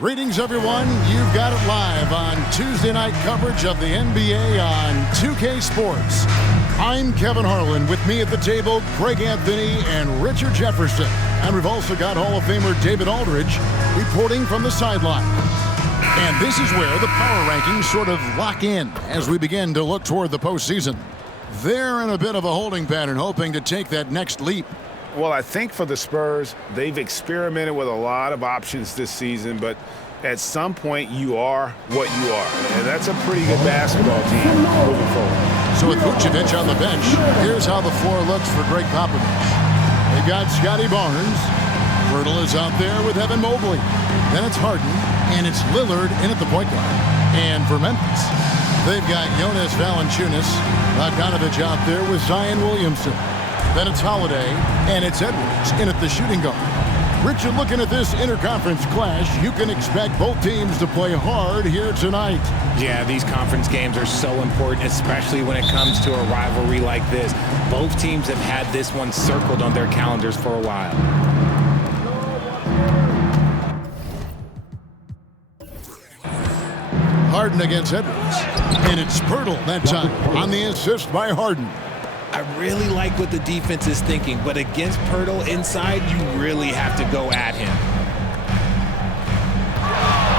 Greetings, everyone. You've got it live on Tuesday night coverage of the NBA on 2K Sports. I'm Kevin Harlan. With me at the table, Greg Anthony and Richard Jefferson. And we've also got Hall of Famer David Aldridge reporting from the sideline. And this is where the power rankings sort of lock in as we begin to look toward the postseason. They're in a bit of a holding pattern, hoping to take that next leap. Well, I think for the Spurs, they've experimented with a lot of options this season, but at some point, you are what you are. And that's a pretty good basketball team moving forward. So with Vucevic on the bench, here's how the floor looks for Greg Popovich. They've got Scotty Barnes. Pirtle is out there with Evan Mobley. Then it's Harden, and it's Lillard in at the point guard. And for Memphis, they've got Jonas Valanciunas, Bogdanovic out there with Zion Williamson. Then it's Holiday, and it's Edwards in at the shooting guard. Richard, looking at this interconference clash, you can expect both teams to play hard here tonight. Yeah, these conference games are so important, especially when it comes to a rivalry like this. Both teams have had this one circled on their calendars for a while. Harden against Edwards, and it's Pirtle that time on the assist by Harden. I really like what the defense is thinking, but against Pirtle inside, you really have to go at him.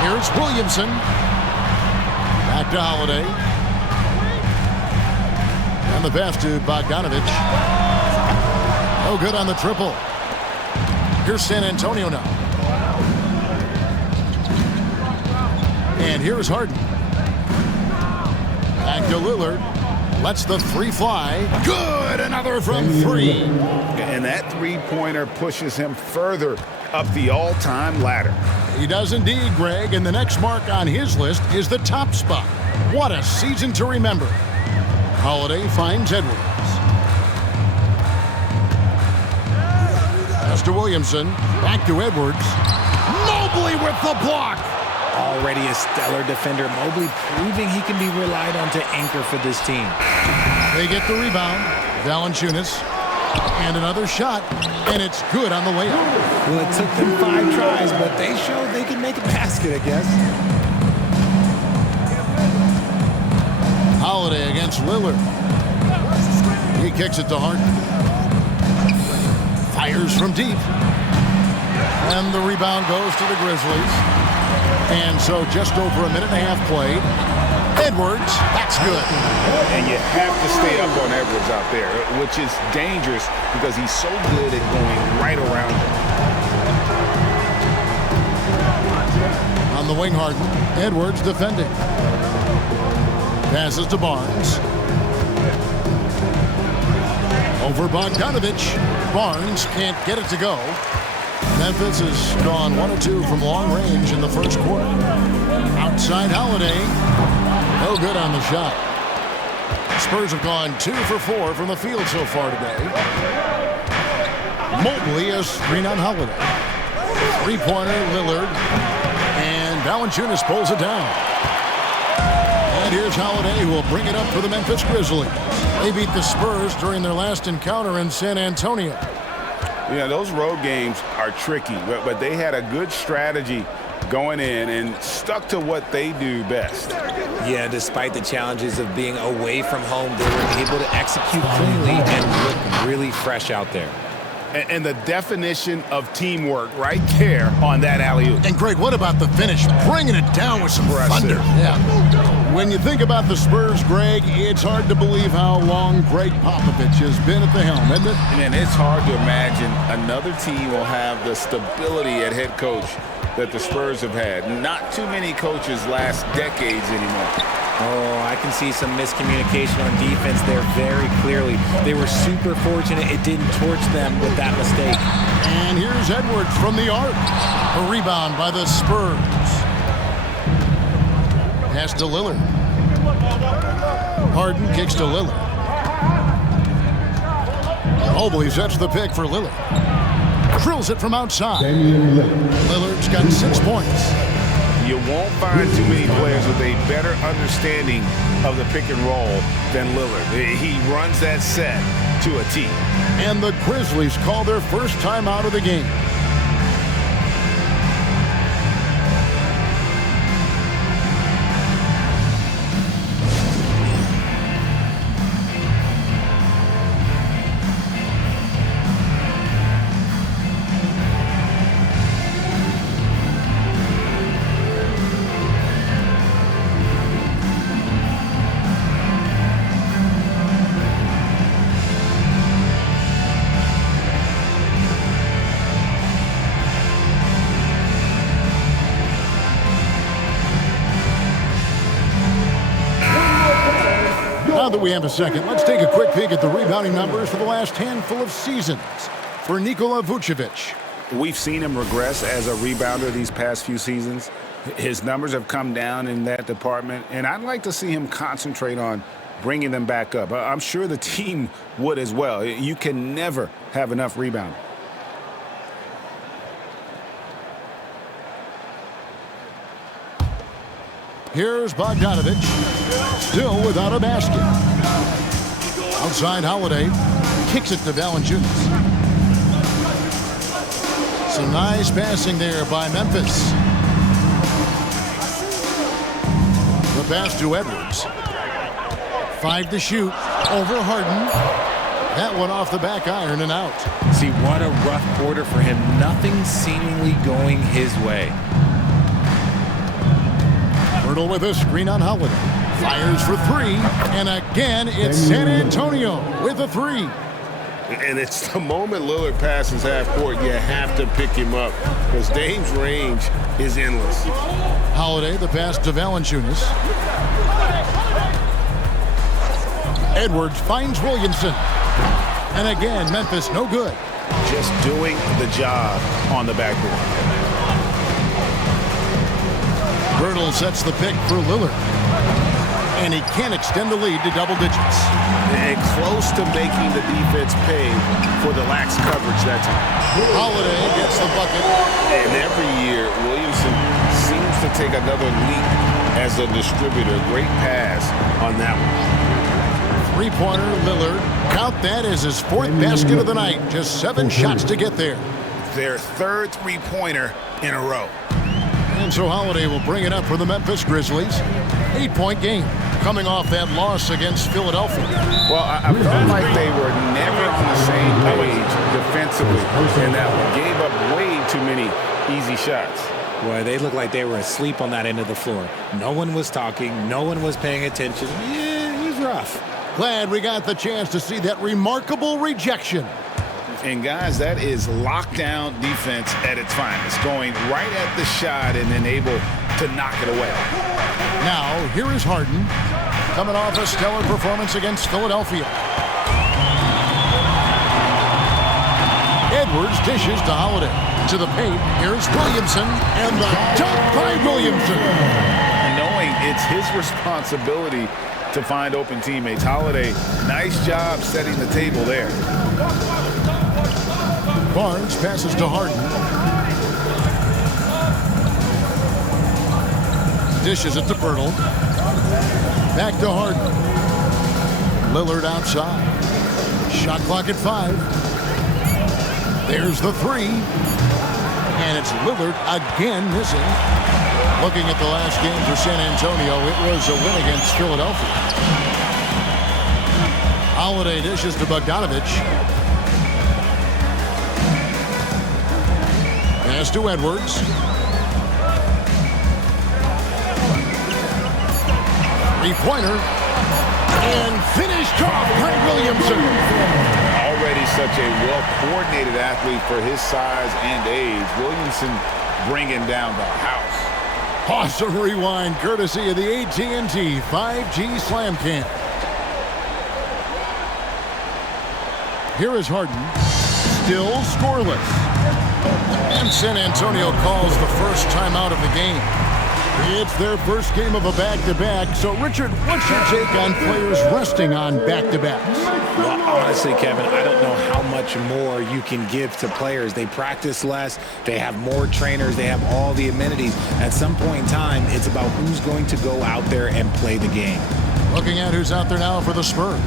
Here's Williamson. Back to Holiday. And the pass to Bogdanovic. No good on the triple. Here's San Antonio now. And here's Harden. Back to Lillard. Lets the three fly. Good! Another from three. And that three-pointer pushes him further up the all-time ladder. He does indeed, Greg. And the next mark on his list is the top spot. What a season to remember. Holiday finds Edwards. Pass to Williamson. Back to Edwards. Mobley with the block. Already a stellar defender, Mobley proving he can be relied on to anchor for this team. They get the rebound. Valanciunas. And another shot. And it's good on the layup. Well, it took them 5 tries, but they showed they can make a basket, I guess. Holiday against Lillard. He kicks it to Harden. Fires from deep. And the rebound goes to the Grizzlies. And so just over a minute and a half played. Edwards, that's good. And you have to stay up on Edwards out there, which is dangerous because he's so good at going right around him. On the wing, Harden. Edwards defending. Passes to Barnes. Over Bogdanovic. Barnes can't get it to go. Memphis has gone 1 of 2 from long range in the first quarter. Outside Holiday. No good on the shot. Spurs have gone 2 for 4 from the field so far today. Mobley a screen on Holiday. Three-pointer, Lillard. And Valanciunas pulls it down. And here's Holiday, who will bring it up for the Memphis Grizzlies. They beat the Spurs during their last encounter in San Antonio. Yeah, those road games are tricky, but they had a good strategy going in and stuck to what they do best. Yeah, despite the challenges of being away from home, they were able to execute cleanly and look really fresh out there. And the definition of teamwork right there on that alley-oop. And Greg, what about the finish? Bringing it down with some thunder. Yeah. When you think about the Spurs, Greg, it's hard to believe how long Greg Popovich has been at the helm, isn't it? And it's hard to imagine another team will have the stability at head coach that the Spurs have had. Not too many coaches last decades anymore. Oh, I can see some miscommunication on defense there very clearly. They were super fortunate it didn't torch them with that mistake. And here's Edwards from the arc. A rebound by the Spurs. Pass to Lillard. Harden kicks to Lillard. Mobley sets the pick for Lillard. Drills it from outside. Lillard's got 6 points. You won't find too many players with a better understanding of the pick and roll than Lillard. He runs that set to a T. And the Grizzlies call their first time out of the game. Now that we have a second, let's take a quick peek at the rebounding numbers for the last handful of seasons for Nikola Vucevic. We've seen him regress as a rebounder these past few seasons. His numbers have come down in that department, and I'd like to see him concentrate on bringing them back up. I'm sure the team would as well. You can never have enough rebounding. Here's Bogdanovic, still without a basket. Outside Holiday, kicks it to Valanciunas. Some nice passing there by Memphis. The pass to Edwards. 5 to shoot, over Harden. That one off the back iron and out. See, what a rough quarter for him. Nothing seemingly going his way. Hurdle with a screen on Holiday. Fires for 3. And again, it's San Antonio with a 3. And it's the moment Lillard passes half court, you have to pick him up because Dame's range is endless. Holiday, the pass to Valanciunas. Edwards finds Williamson. And again, Memphis no good. Just doing the job on the backboard. Birtle sets the pick for Lillard. And he can't extend the lead to double digits. And close to making the defense pay for the lax coverage that time. Holiday gets the bucket. And every year, Williamson seems to take another leap as a distributor. Great pass on that one. Three-pointer, Lillard. Count that as his 4th basket of the night. Just 7 shots to get there. Their 3rd three-pointer in a row. And so Holiday will bring it up for the Memphis Grizzlies. 8-point game, coming off that loss against Philadelphia. Well, I felt like they were never on the same page defensively, and that one gave up way too many easy shots. Boy, they looked like they were asleep on that end of the floor. No one was talking. No one was paying attention. Yeah, it was rough. Glad we got the chance to see that remarkable rejection. And, guys, that is lockdown defense at its finest, going right at the shot and then able to knock it away. Now, here is Harden, coming off a stellar performance against Philadelphia. Edwards dishes to Holiday. To the paint, here's Williamson, and the dunk by Williamson. Knowing it's his responsibility to find open teammates. Holiday, nice job setting the table there. Barnes passes to Harden. Dishes it to Birtle. Back to Harden. Lillard outside. Shot clock at 5. There's the 3. And it's Lillard again missing. Looking at the last games for San Antonio, it was a win against Philadelphia. Holiday dishes to Bogdanovic. Pass to Edwards. Three-pointer. And finished off by Williamson. Already such a well-coordinated athlete for his size and age. Williamson bringing down the house. Awesome rewind courtesy of the AT&T 5G Slam Cam. Here is Harden. Still scoreless. And San Antonio calls the first timeout of the game. It's their first game of a back-to-back. So, Richard, what's your take on players resting on back-to-backs? Well, honestly, Kevin, I don't know how much more you can give to players. They practice less. They have more trainers. They have all the amenities. At some point in time, it's about who's going to go out there and play the game. Looking at who's out there now for the Spurs.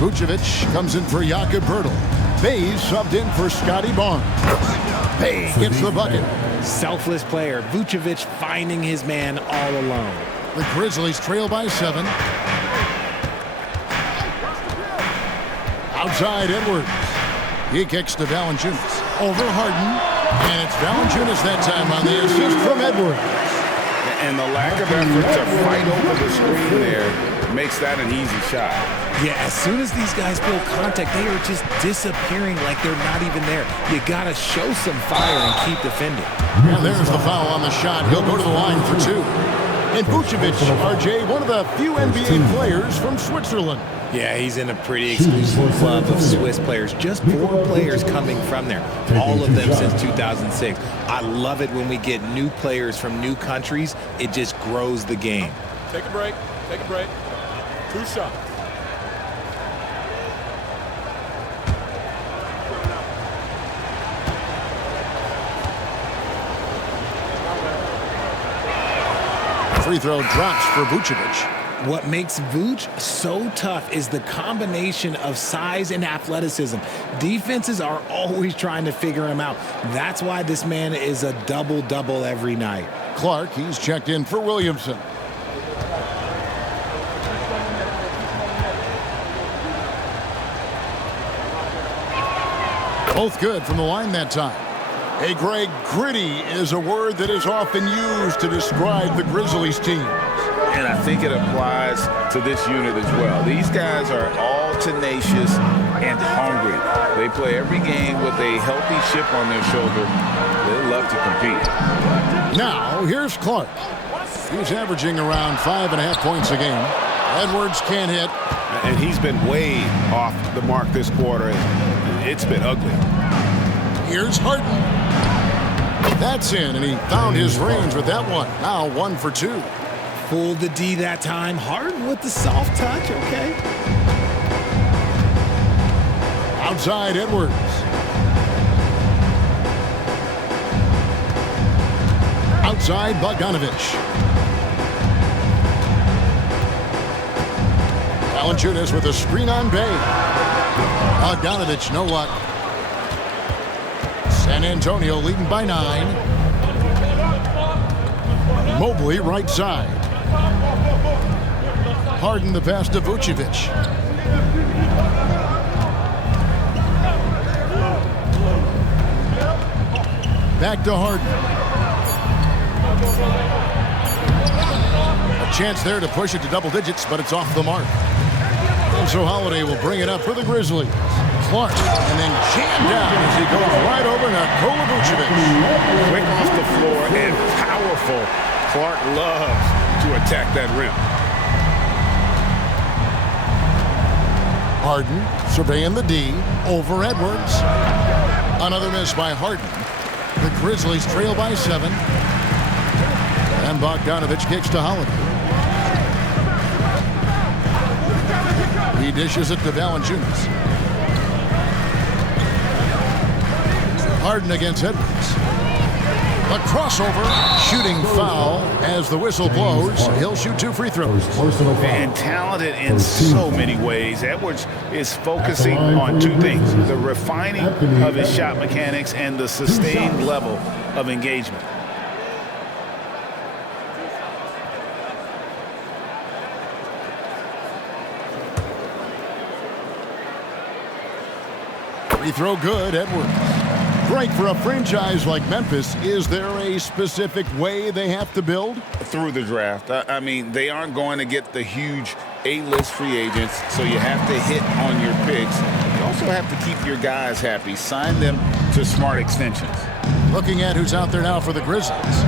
Vucevic comes in for Jakob Poeltl. Bays subbed in for Scotty Barnes. Bays gets the bucket. Selfless player. Vucevic finding his man all alone. The Grizzlies trail by 7. Outside Edwards. He kicks to Valanciunas. Over Harden. And it's Valanciunas that time on the assist from Edwards. And the lack of effort to fight over the screen there makes that an easy shot. Yeah, as soon as these guys feel contact, they are just disappearing like they're not even there. You got to show some fire and keep defending. And there's the foul on the shot. He'll go to the line for 2. And Vucevic, RJ, one of the few NBA players from Switzerland. Yeah, he's in a pretty exclusive club of Swiss players. Just 4 players coming from there, all of them since 2006. I love it when we get new players from new countries. It just grows the game. Take a break. Take a break. 2 shots. Free throw drops for Vucevic. What makes Vooch so tough is the combination of size and athleticism. Defenses are always trying to figure him out. That's why this man is a double-double every night. Clark, he's checked in for Williamson. Both good from the line that time. Hey, Greg, gritty is a word that is often used to describe the Grizzlies team. And I think it applies to this unit as well. These guys are all tenacious and hungry. They play every game with a healthy chip on their shoulder. They love to compete. Now, here's Clark. He's averaging around 5.5 points a game. Edwards can't hit. And he's been way off the mark this quarter. It's been ugly. Here's Harden. That's in, and he found his range with that one. Now 1 for 2. Fooled the D that time. Harden with the soft touch, okay. Outside Edwards. Outside Bogdanovich. Valanciunas with a screen on Bay. Bogdanovich, no luck. San Antonio leading by 9. Mobley right side. Harden the pass to Vucevic. Back to Harden. A chance there to push it to double digits, but it's off the mark. And so Holiday will bring it up for the Grizzlies. Clark, and then jammed down as he goes right over Nikola Vucevic. Quick off the floor and powerful. Clark loves to attack that rim. Harden surveying the D over Edwards. Another miss by Harden. The Grizzlies trail by 7. And Bogdanovich kicks to Holiday. He dishes it to Valanciunas. Harden against Edwards. A crossover, shooting foul as the whistle blows. He'll shoot 2 free throws. And talented in so many ways. Edwards is focusing on 2 things: the refining of his shot mechanics and the sustained level of engagement. Free throw good, Edwards. Greg, for a franchise like Memphis, is there a specific way they have to build? Through the draft. I mean, they aren't going to get the huge A-list free agents, so you have to hit on your picks. You also have to keep your guys happy. Sign them to smart extensions. Looking at who's out there now for the Grizzlies.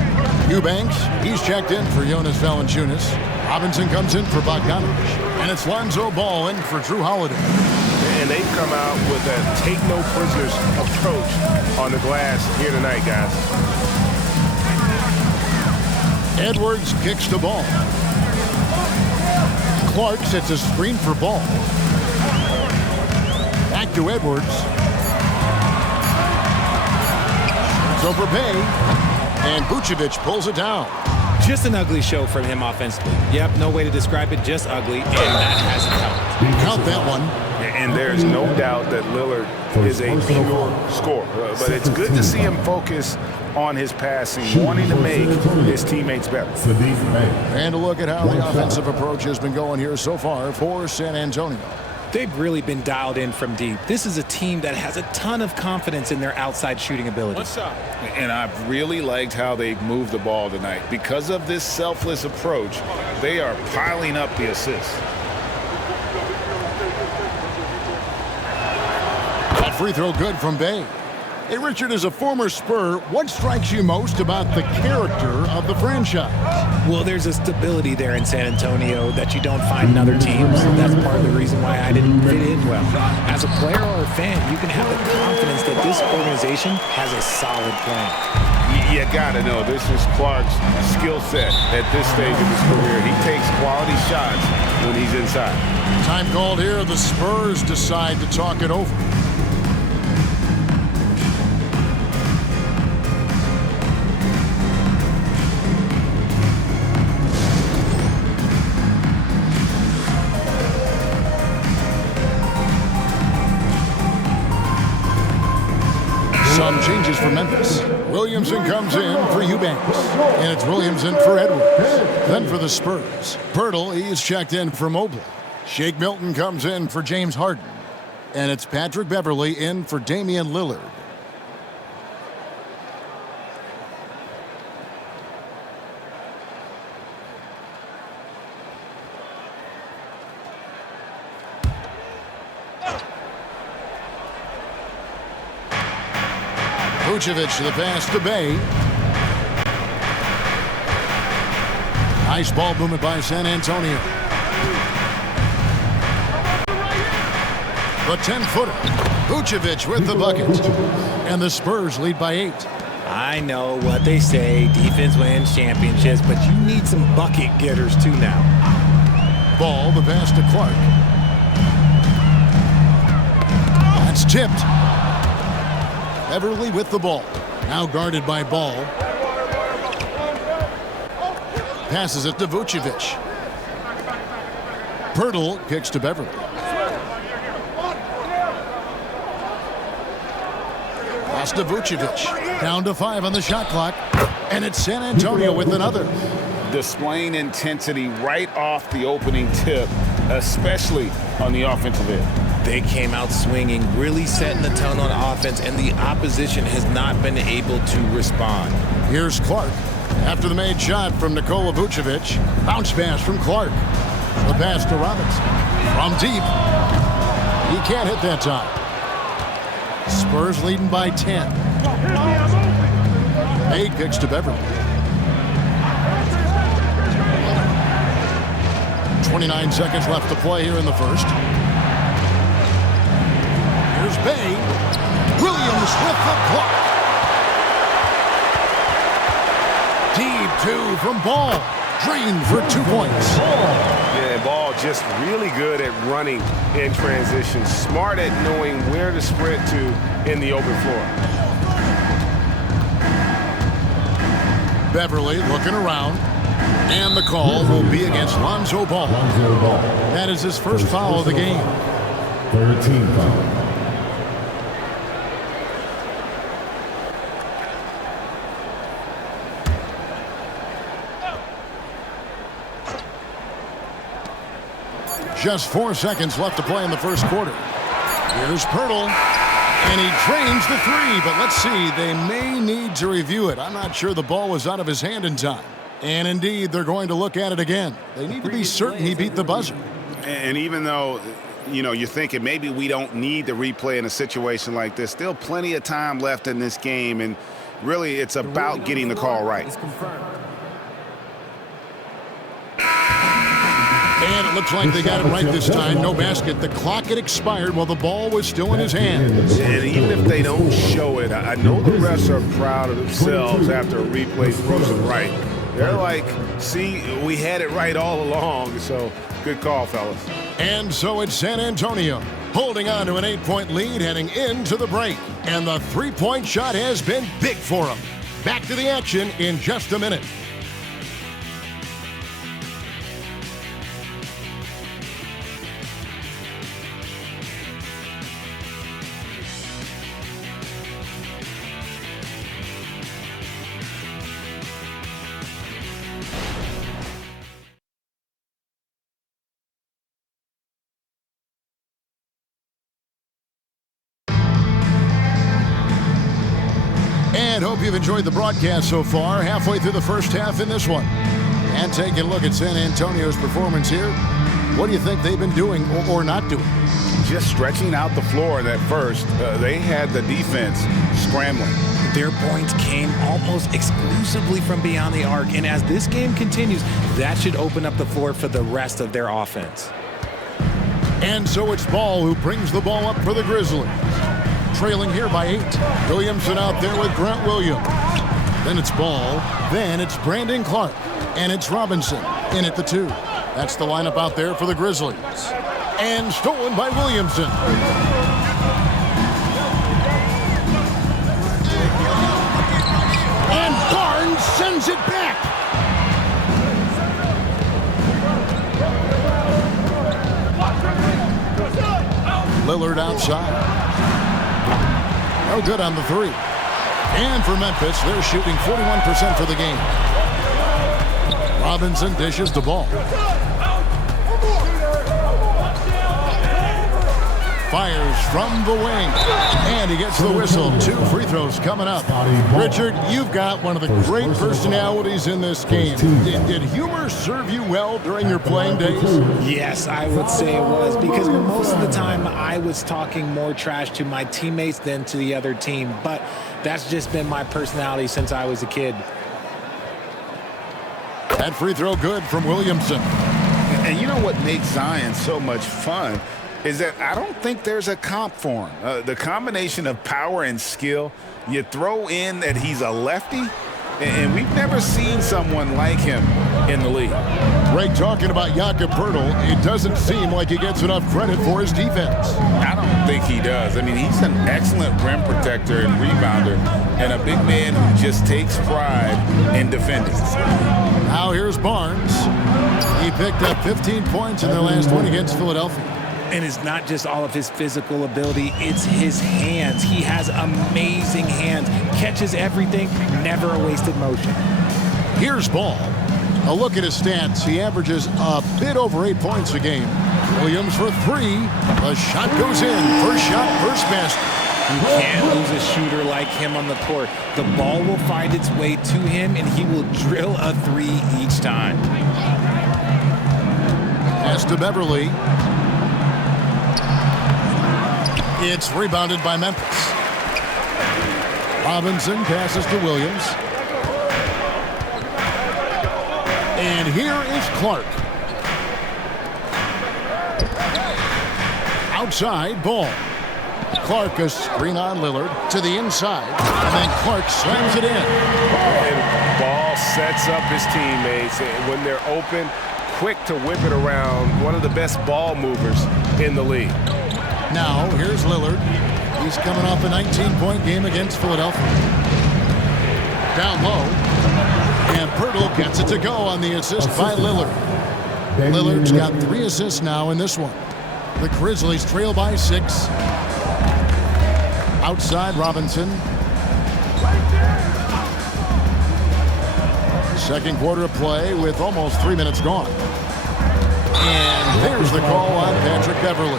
Eubanks, he's checked in for Jonas Valanciunas. Robinson comes in for Bogdanovich. And it's Lonzo Ball in for Drew Holiday. And they've come out with a take-no-prisoners approach on the glass here tonight, guys. Edwards kicks the ball. Clark sets a screen for Ball. Back to Edwards. It's over Bay. And Vucevic pulls it down. Just an ugly show from him offensively. Yep, no way to describe it, just ugly, and that hasn't helped. Count that one. And there's no doubt that Lillard is a pure scorer. But it's good to see him focus on his passing, wanting to make his teammates better. And a look at how the offensive approach has been going here so far for San Antonio. They've really been dialed in from deep. This is a team that has a ton of confidence in their outside shooting ability. One shot. And I've really liked how they've moved the ball tonight. Because of this selfless approach, they are piling up the assists. That free throw good from Bay. Hey, Richard, as a former Spur, what strikes you most about the character of the franchise? Well, there's a stability there in San Antonio that you don't find in other teams. That's part of the reason why I didn't fit in well. As a player or a fan, you can have the confidence that this organization has a solid plan. You got to know, this is Clark's skill set at this stage of his career. He takes quality shots when he's inside. Time called here. The Spurs decide to talk it over. Some changes for Memphis. Williamson comes in for Eubanks. And it's Williamson for Edwards. Then for the Spurs, Pirtle, he's checked in for Mobley. Shake Milton comes in for James Harden. And it's Patrick Beverley in for Damian Lillard. Vucevic to the pass to Bay. Nice ball movement by San Antonio. The 10-footer. Vucevic with the bucket. And the Spurs lead by 8. I know what they say, defense wins championships, but you need some bucket getters too now. Ball, the pass to Clark. That's tipped. Beverley with the ball. Now guarded by Ball. Passes it to Vucevic. Pirtle kicks to Beverley. Pass to Vucevic. Down to 5 on the shot clock. And it's San Antonio with another. Displaying intensity right off the opening tip, especially on the offensive end. They came out swinging, really setting the tone on offense, and the opposition has not been able to respond. Here's Clark. After the made shot from Nikola Vucevic, bounce pass from Clark. The pass to Robinson. From deep. He can't hit that time. Spurs leading by 10. Bay kicks to Beverley. 29 seconds left to play here in the first. Here's Bay. Williams with the block. Deep 2 from Ball. Drained for 2 points. Yeah, Ball just really good at running in transition. Smart at knowing where to sprint to in the open floor. Beverley looking around. And the call will be against Lonzo Ball. That is his first foul of the game. 13 foul. Just 4 seconds left to play in the first quarter. Here's Pirtle. And he drains the 3, but let's see. They may need to review it. I'm not sure the ball was out of his hand in time. And indeed, they're going to look at it again. They need to be certain he beat the buzzer. And even though, you're thinking maybe we don't need the replay in a situation like this, still plenty of time left in this game. And really, it's about getting the call right. And it looks like they got it right this time. No basket. The clock had expired while the ball was still in his hands. And even if they don't show it, I know the refs are proud of themselves after a replay proves it right. They're like, see, we had it right all along. So good call, fellas. And so it's San Antonio holding on to an 8-point lead heading into the break. And the three-point shot has been big for them. Back to the action in just a minute. And hope you've enjoyed the broadcast so far. Halfway through the first half in this one. And taking a look at San Antonio's performance here. What do you think they've been doing or not doing? Just stretching out the floor in that first. They had the defense scrambling. Their points came almost exclusively from beyond the arc, and as this game continues, that should open up the floor for the rest of their offense. And so it's Ball who brings the ball up for the Grizzlies. Trailing here by 8. Williamson out there with Grant Williams. Then it's Ball. Then it's Brandon Clark. And it's Robinson in at the 2. That's the lineup out there for the Grizzlies. And stolen by Williamson. And Barnes sends it back. Lillard outside. No good on the 3. And for Memphis, they're shooting 41% for the game. Robinson dishes the ball. Fires from the wing. And he gets the whistle. 2 free throws coming up. Richard, you've got one of the great personalities in this game. Did humor serve you well during your playing days? Yes, I would say it was, because most of the time I was talking more trash to my teammates than to the other team. But that's just been my personality since I was a kid. That free throw good from Williamson. And you know what makes Zion so much fun is that I don't think there's a comp for him. The combination of power and skill, you throw in that he's a lefty, and we've never seen someone like him in the league. Greg, talking about Jakob Poeltl, it doesn't seem like he gets enough credit for his defense. I don't think he does. I mean, he's an excellent rim protector and rebounder, and a big man who just takes pride in defending. Now here's Barnes. He picked up 15 points in their last win against Philadelphia. And it's not just all of his physical ability, it's his hands. He has amazing hands, catches everything, never a wasted motion. Here's Ball. A look at his stats. He averages a bit over 8 points a game. Williams for 3. The shot goes in. First shot, first basket. You can't lose a shooter like him on the court. The ball will find its way to him, and he will drill a 3 each time. Pass to Beverly. It's rebounded by Memphis. Robinson passes to Williams. And here is Clark. Outside, Ball. Clark a screen on Lillard to the inside. And then Clark slams it in. And Ball sets up his teammates. And when they're open, quick to whip it around. One of the best ball movers in the league. Now, here's Lillard. He's coming off a 19-point game against Philadelphia. Down low. And Poeltl gets it to go on the assist by Lillard. Lillard's got 3 assists now in this one. The Grizzlies trail by 6. Outside, Robinson. Second quarter of play with almost 3 minutes gone. And there's the call on Patrick Beverly.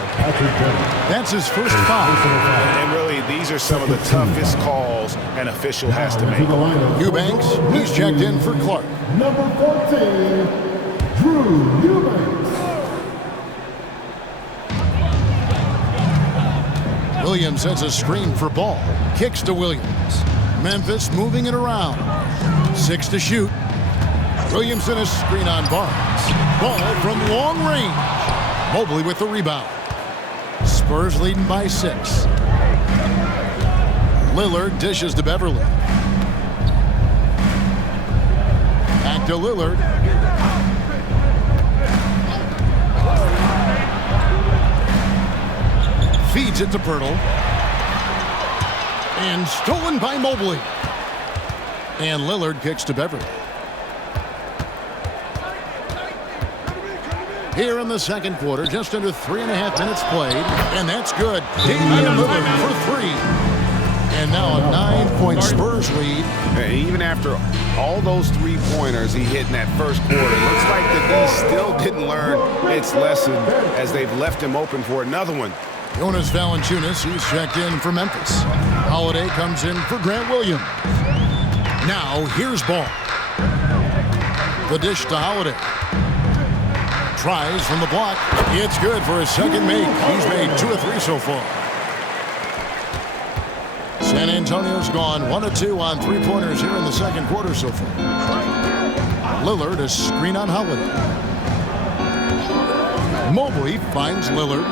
That's his first foul. And really, these are some of the toughest calls an official has to make. Eubanks, he's checked in for Clark. Number 14, Drew Eubanks. Williams sends a screen for Ball. Kicks to Williams. Memphis moving it around. 6 to shoot. Williamson a screen on Barnes. Ball from long range. Mobley with the rebound. Spurs leading by 6. Lillard dishes to Beverly. Back to Lillard. Feeds it to Poeltl. And stolen by Mobley. And Lillard kicks to Beverly. Here in the second quarter, just under 3.5 minutes played. And that's good. Damian Lillard for 3. And now a 9-point Spurs lead. Even after all those 3-pointers he hit in that first quarter, it looks like the D still didn't learn its lesson as they've left him open for another one. Jonas Valanciunas, he's checked in for Memphis. Holiday comes in for Grant Williams. Now, here's Ball. The dish to Holiday. Tries from the block. It's good for his second make. He's made 2 of 3 so far. San Antonio's gone 1 of 2 on three-pointers here in the second quarter so far. Lillard, a screen on Holiday. Mobley finds Lillard.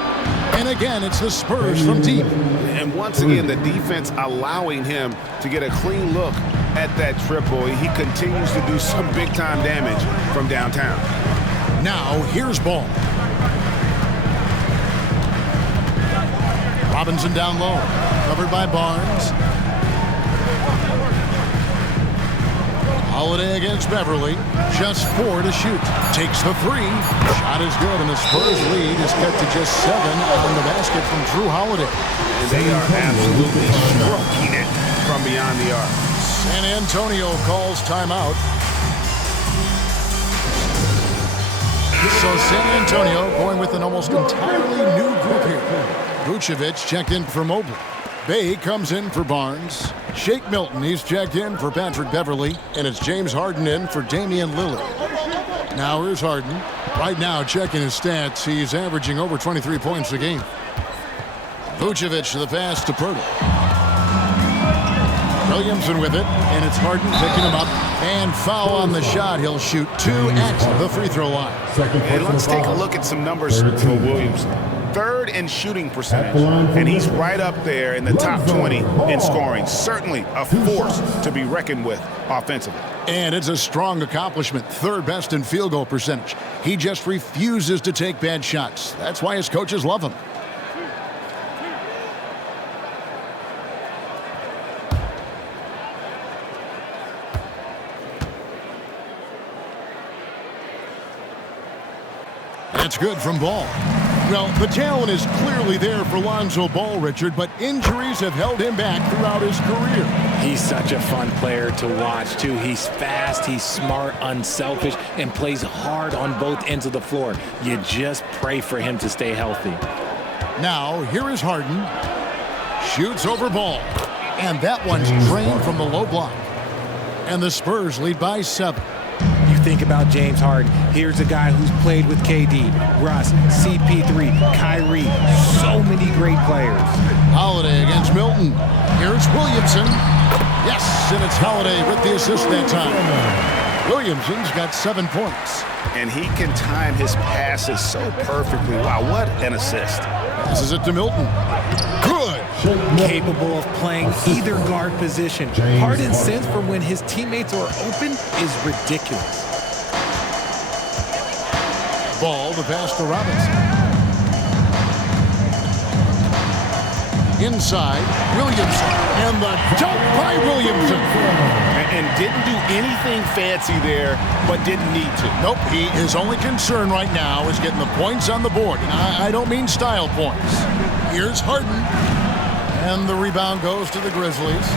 And again, it's the Spurs from deep. And once again, the defense allowing him to get a clean look at that triple. He continues to do some big-time damage from downtown. Now, here's Ball. Robinson down low. Covered by Barnes. Holiday against Beverly. Just 4 to shoot. Takes the 3. Shot is good, and the Spurs lead is cut to just 7 on the basket from Drew Holiday. And they are absolutely stroking it from beyond the arc. San Antonio calls timeout. So San Antonio going with an almost entirely new group here. Vucevic checked in for Mobley. Bay comes in for Barnes. Shake Milton, he's checked in for Patrick Beverly. And it's James Harden in for Damian Lillard. Now here's Harden. Right now, checking his stats, he's averaging over 23 points a game. Vucevic to the pass to Pirtle. Williamson with it, and it's Harden picking him up. And foul on the shot. He'll shoot 2 at the free throw line. And let's take a look at some numbers for Williamson. 3rd in shooting percentage, and he's right up there in the top 20 in scoring. Certainly a force to be reckoned with offensively. And it's a strong accomplishment. 3rd best in field goal percentage. He just refuses to take bad shots. That's why his coaches love him. That's good from Ball. Well, the talent is clearly there for Lonzo Ball, Richard, but injuries have held him back throughout his career. He's such a fun player to watch, too. He's fast, he's smart, unselfish, and plays hard on both ends of the floor. You just pray for him to stay healthy. Now, here is Harden. Shoots over Ball. And that one's drained from the low block. And the Spurs lead by 7. You think about James Harden. Here's a guy who's played with KD, Russ, CP3, Kyrie. So many great players. Holiday against Milton. Here's Williamson. Yes, and it's Holiday with the assist that time. Williamson's got 7 points. And he can time his passes so perfectly. Wow, what an assist. Passes it to Milton. Good. Capable of playing either guard position. Harden's sense for when his teammates are open is ridiculous. Ball, the pass to Robinson. Inside, Williamson. And the dunk by Williamson. And didn't do anything fancy there, but didn't need to. Nope, his only concern right now is getting the points on the board. And I don't mean style points. Here's Harden. And the rebound goes to the Grizzlies.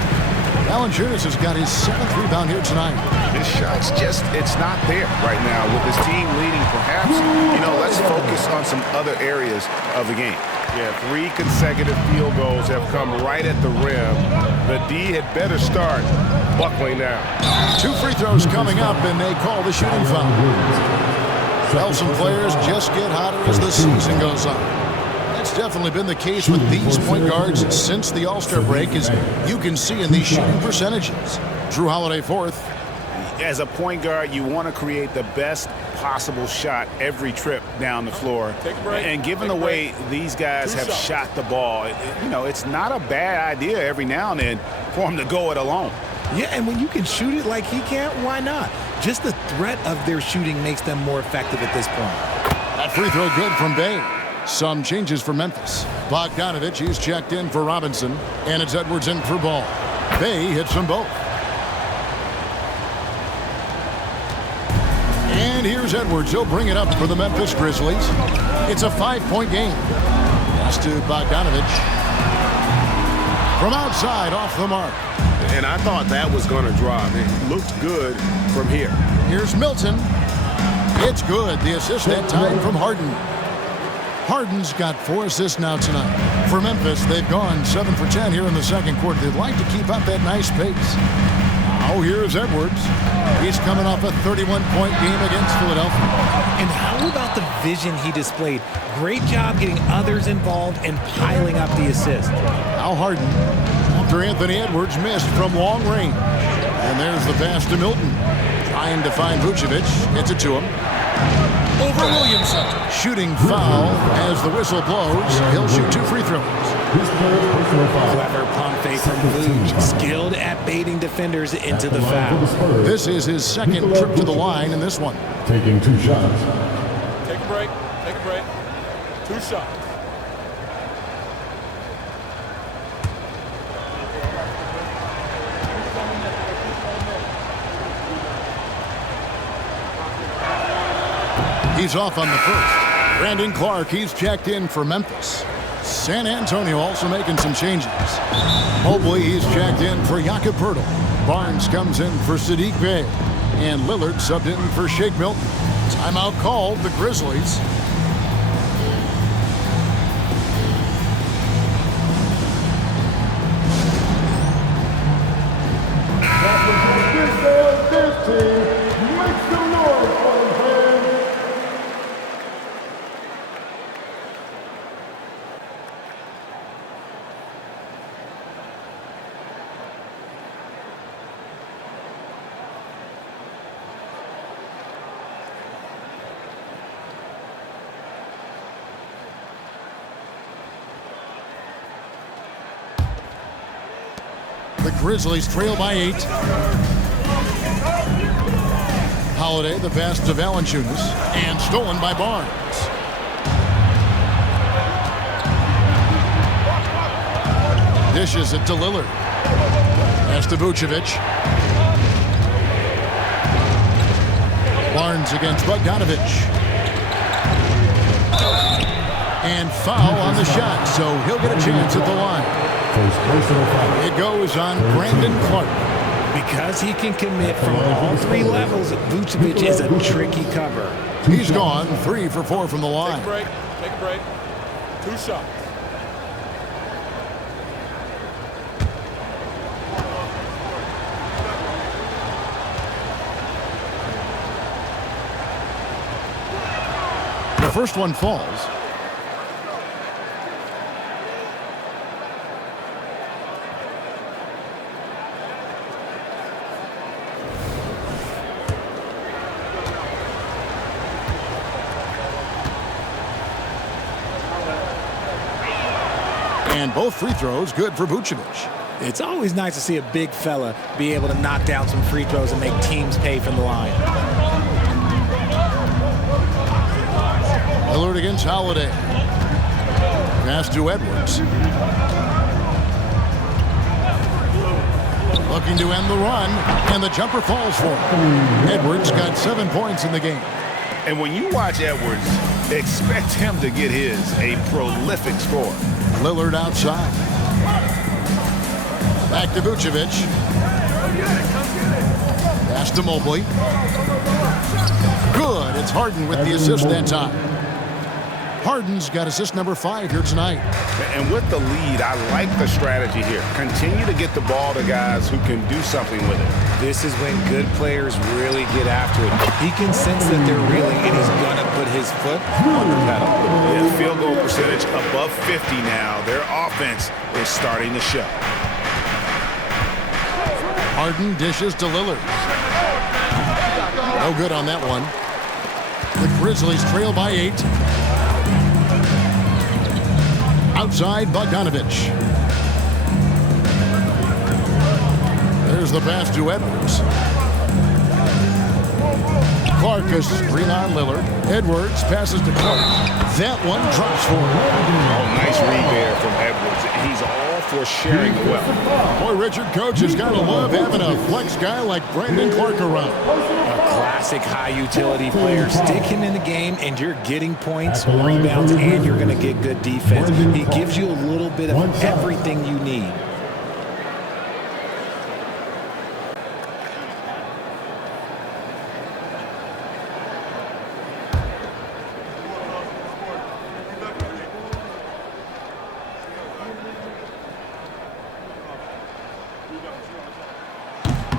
Valanciunas has got his 7th rebound here tonight. His shot's just, it's not there right now with his team leading. Perhaps, let's focus on some other areas of the game. Yeah, 3 consecutive field goals have come right at the rim. The D had better start buckling now. 2 free throws coming up, and they call the shooting foul. Well, some players just get hotter as the season goes on. That's definitely been the case with these point guards since the All-Star break, as you can see in these shooting percentages. Drew Holiday 4th. As a point guard, you want to create the best possible shot every trip down the floor. And given the way these guys have shot the ball, it's not a bad idea every now and then for them to go it alone. Yeah, and when you can shoot it like he can't, why not? Just the threat of their shooting makes them more effective at this point. That free throw good from Bay. Some changes for Memphis. Bogdanovich, he's checked in for Robinson. And it's Edwards in for Ball. Bay hits them both. And here's Edwards. He'll bring it up for the Memphis Grizzlies. It's a 5-point game. Pass to Bogdanovich. From outside, off the mark. And I thought that was going to drop. It looked good from here. Here's Milton. It's good. The assist that time from Harden. Harden's got 4 assists now tonight. For Memphis, they've gone 7 for 10 here in the second quarter. They'd like to keep up that nice pace. Now here's Edwards. He's coming off a 31-point game against Philadelphia. And how about the vision he displayed? Great job getting others involved and piling up the assist. Now Harden after Anthony Edwards missed from long range. And there's the pass to Milton. Trying to find Vucevic. Gets it to him. Over Williamson. Shooting foul as the whistle blows. He'll shoot 2 free throws. Clever pump fake from Vooch. Skilled at baiting defenders into the foul. This is his second trip to the line in this one. Taking 2 shots. Take a break. Take a break. 2 shots. He's off on the first. Brandon Clark, he's checked in for Memphis. San Antonio also making some changes. Mobley, he's checked in for Jakob Poeltl. Barnes comes in for Sadiq Bey. And Lillard subbed in for Shake Milton. Timeout called the Grizzlies. This team makes some noise for the fans. The Grizzlies trail by 8. Holiday, the pass to Valanciunas, and stolen by Barnes. Dishes it to Lillard. Pass to Vucevic. Barnes against Bogdanovic. And foul on the shot, so he'll get a chance at the line. It goes on Brandon Clark. Because he can commit from all 3 levels, Vucevic is a tricky cover. He's gone 3 for 4 from the line. Take a break. Take a break. 2 shots. The first one falls. And both free throws good for Vucevic. It's always nice to see a big fella be able to knock down some free throws and make teams pay from the line. Lillard against Holiday. Pass to Edwards. Looking to end the run, and the jumper falls for him. Edwards got 7 points in the game. And when you watch Edwards, expect him to get a prolific scorer. Lillard outside. Back to Vucevic. Pass to Mobley. Good. It's Harden with the assist that time. Harden's got assist number 5 here tonight. And with the lead, I like the strategy here. Continue to get the ball to guys who can do something with it. This is when good players really get after it. He can sense that they're reeling, and he's going to put his foot on the pedal. Yeah, field goal percentage above 50 now. Their offense is starting to show. Harden dishes to Lillard. No good on that one. The Grizzlies trail by 8. Outside Bogdanovic. There's the pass to Edwards. Clark a screen on Lillard. Edwards passes to Clark. That one drops for him. Oh, nice read there from Edwards. He's all for sharing the wealth. Boy, Richard, coach has got to love having a flex guy like Brandon Clark around. A classic high utility player. Stick him in the game and you're getting points, rebounds, and you're going to get good defense. He gives you a little bit of everything you need.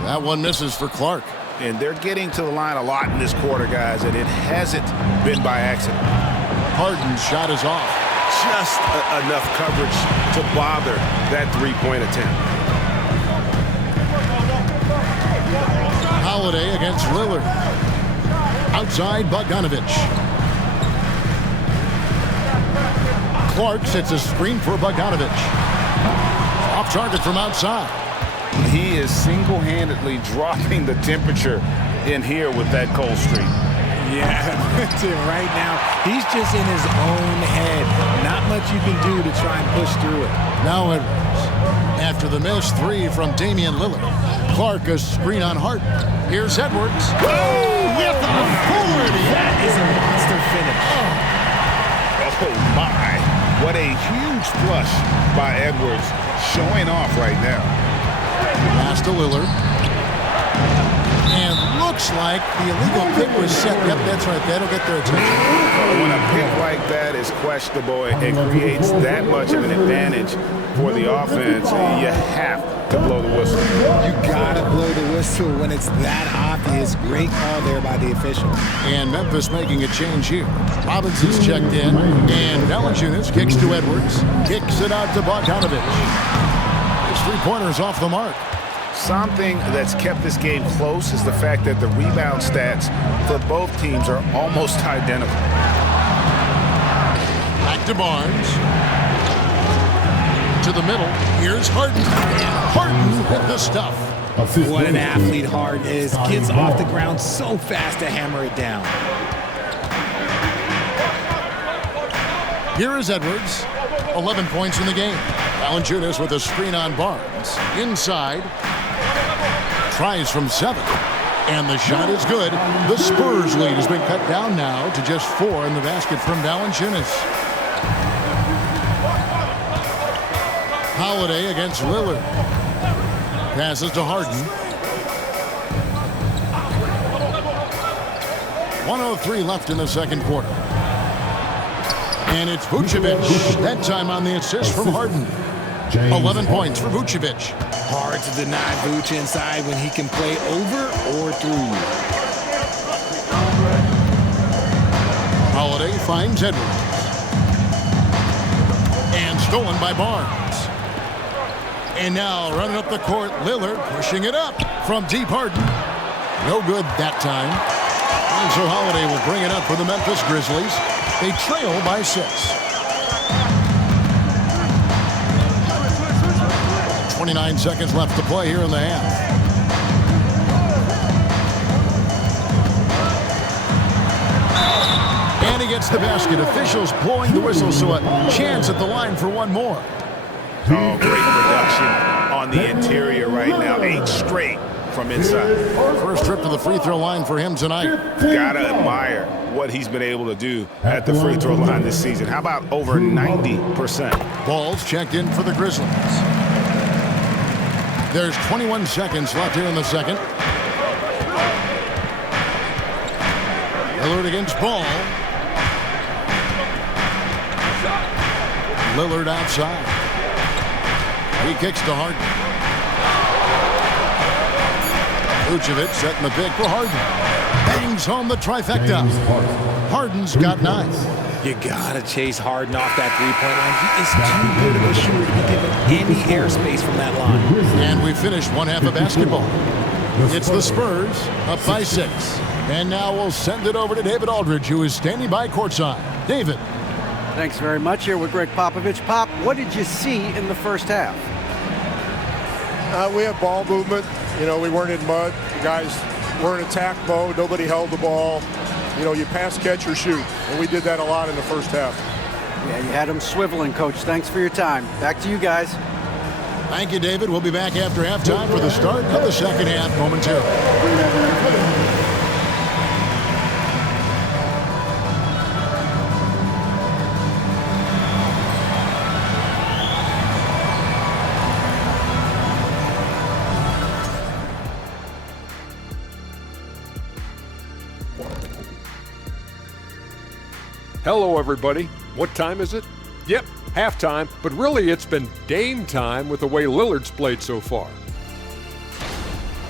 That one misses for Clark. And they're getting to the line a lot in this quarter, guys, and it hasn't been by accident. Harden's shot is off. Just enough coverage to bother that three-point attempt. Holiday against Lillard. Outside, Bogdanovich. Clark sets a screen for Bogdanovich. Off target from outside. He is single-handedly dropping the temperature in here with that cold streak. Yeah, right now, he's just in his own head. Not much you can do to try and push through it. Now Edwards. After the missed three from Damian Lillard. Clark a screen on Harden. Here's Edwards. Oh, with authority. That is a monster finish. Oh, my. What a huge flush by Edwards, showing off right now. Pass to Lillard. And looks like the illegal pick was set. Yep, that's right. That'll get their attention. When a pick like that is questionable, it creates that much of an advantage for the offense. You have to blow the whistle. You gotta blow the whistle when it's that obvious. Great call there by the official. And Memphis making a change here. Robinson's checked in. And Valanciunas kicks to Edwards. Kicks it out to Bogdanovich. His three-pointer's off the mark. Something that's kept this game close is the fact that the rebound stats for both teams are almost identical. Back to Barnes. To the middle. Here's Harden. Harden with the stuff. What an athlete Harden is. Gets off the ground so fast to hammer it down. Here is Edwards. 11 points in the game. Valanciunas with a screen on Barnes. Inside. Tries from 7. And the shot is good. The Spurs lead has been cut down now to just 4 in the basket from Valanciunas. Holiday against Lillard. Passes to Harden. 1:03 left in the second quarter. And it's Vucevic. That time on the assist from Harden. 11 points for Vucevic. Hard to deny Vuce inside when he can play over or through. Holiday finds Edwards. And stolen by Barnes. And now running up the court, Lillard pushing it up from deep Harden. No good that time. And so Holiday will bring it up for the Memphis Grizzlies. They trail by 6. 29 seconds left to play here in the half. And he gets the basket. Officials blowing the whistle, so a chance at the line for one more. Oh, great production on the interior right now. 8 straight from inside. First trip to the free throw line for him tonight. Gotta admire what he's been able to do at the free throw line this season. How about over 90%? Ball's checked in for the Grizzlies. There's 21 seconds left here in the second. Lillard against Ball. Lillard outside. He kicks to Harden. Vucevic setting the pick for Harden. Bangs home the trifecta. Harden's got 9. You gotta chase Harden off that three-point line. He is too good of a shooter to be given any airspace from that line. And we finished one half of basketball. It's the Spurs up by 6. And now we'll send it over to David Aldridge, who is standing by courtside. David. Thanks very much. Here with Greg Popovich. Pop, what did you see in the first half? We had ball movement. You know, we weren't in mud. The guys were in attack mode. Nobody held the ball. You know, you pass, catch, or shoot. And we did that a lot in the first half. Yeah, you had them swiveling, Coach. Thanks for your time. Back to you guys. Thank you, David. We'll be back after halftime for the start of the second half momentarily. Hello, everybody. What time is it? Yep, halftime, but really it's been Dame time with the way Lillard's played so far.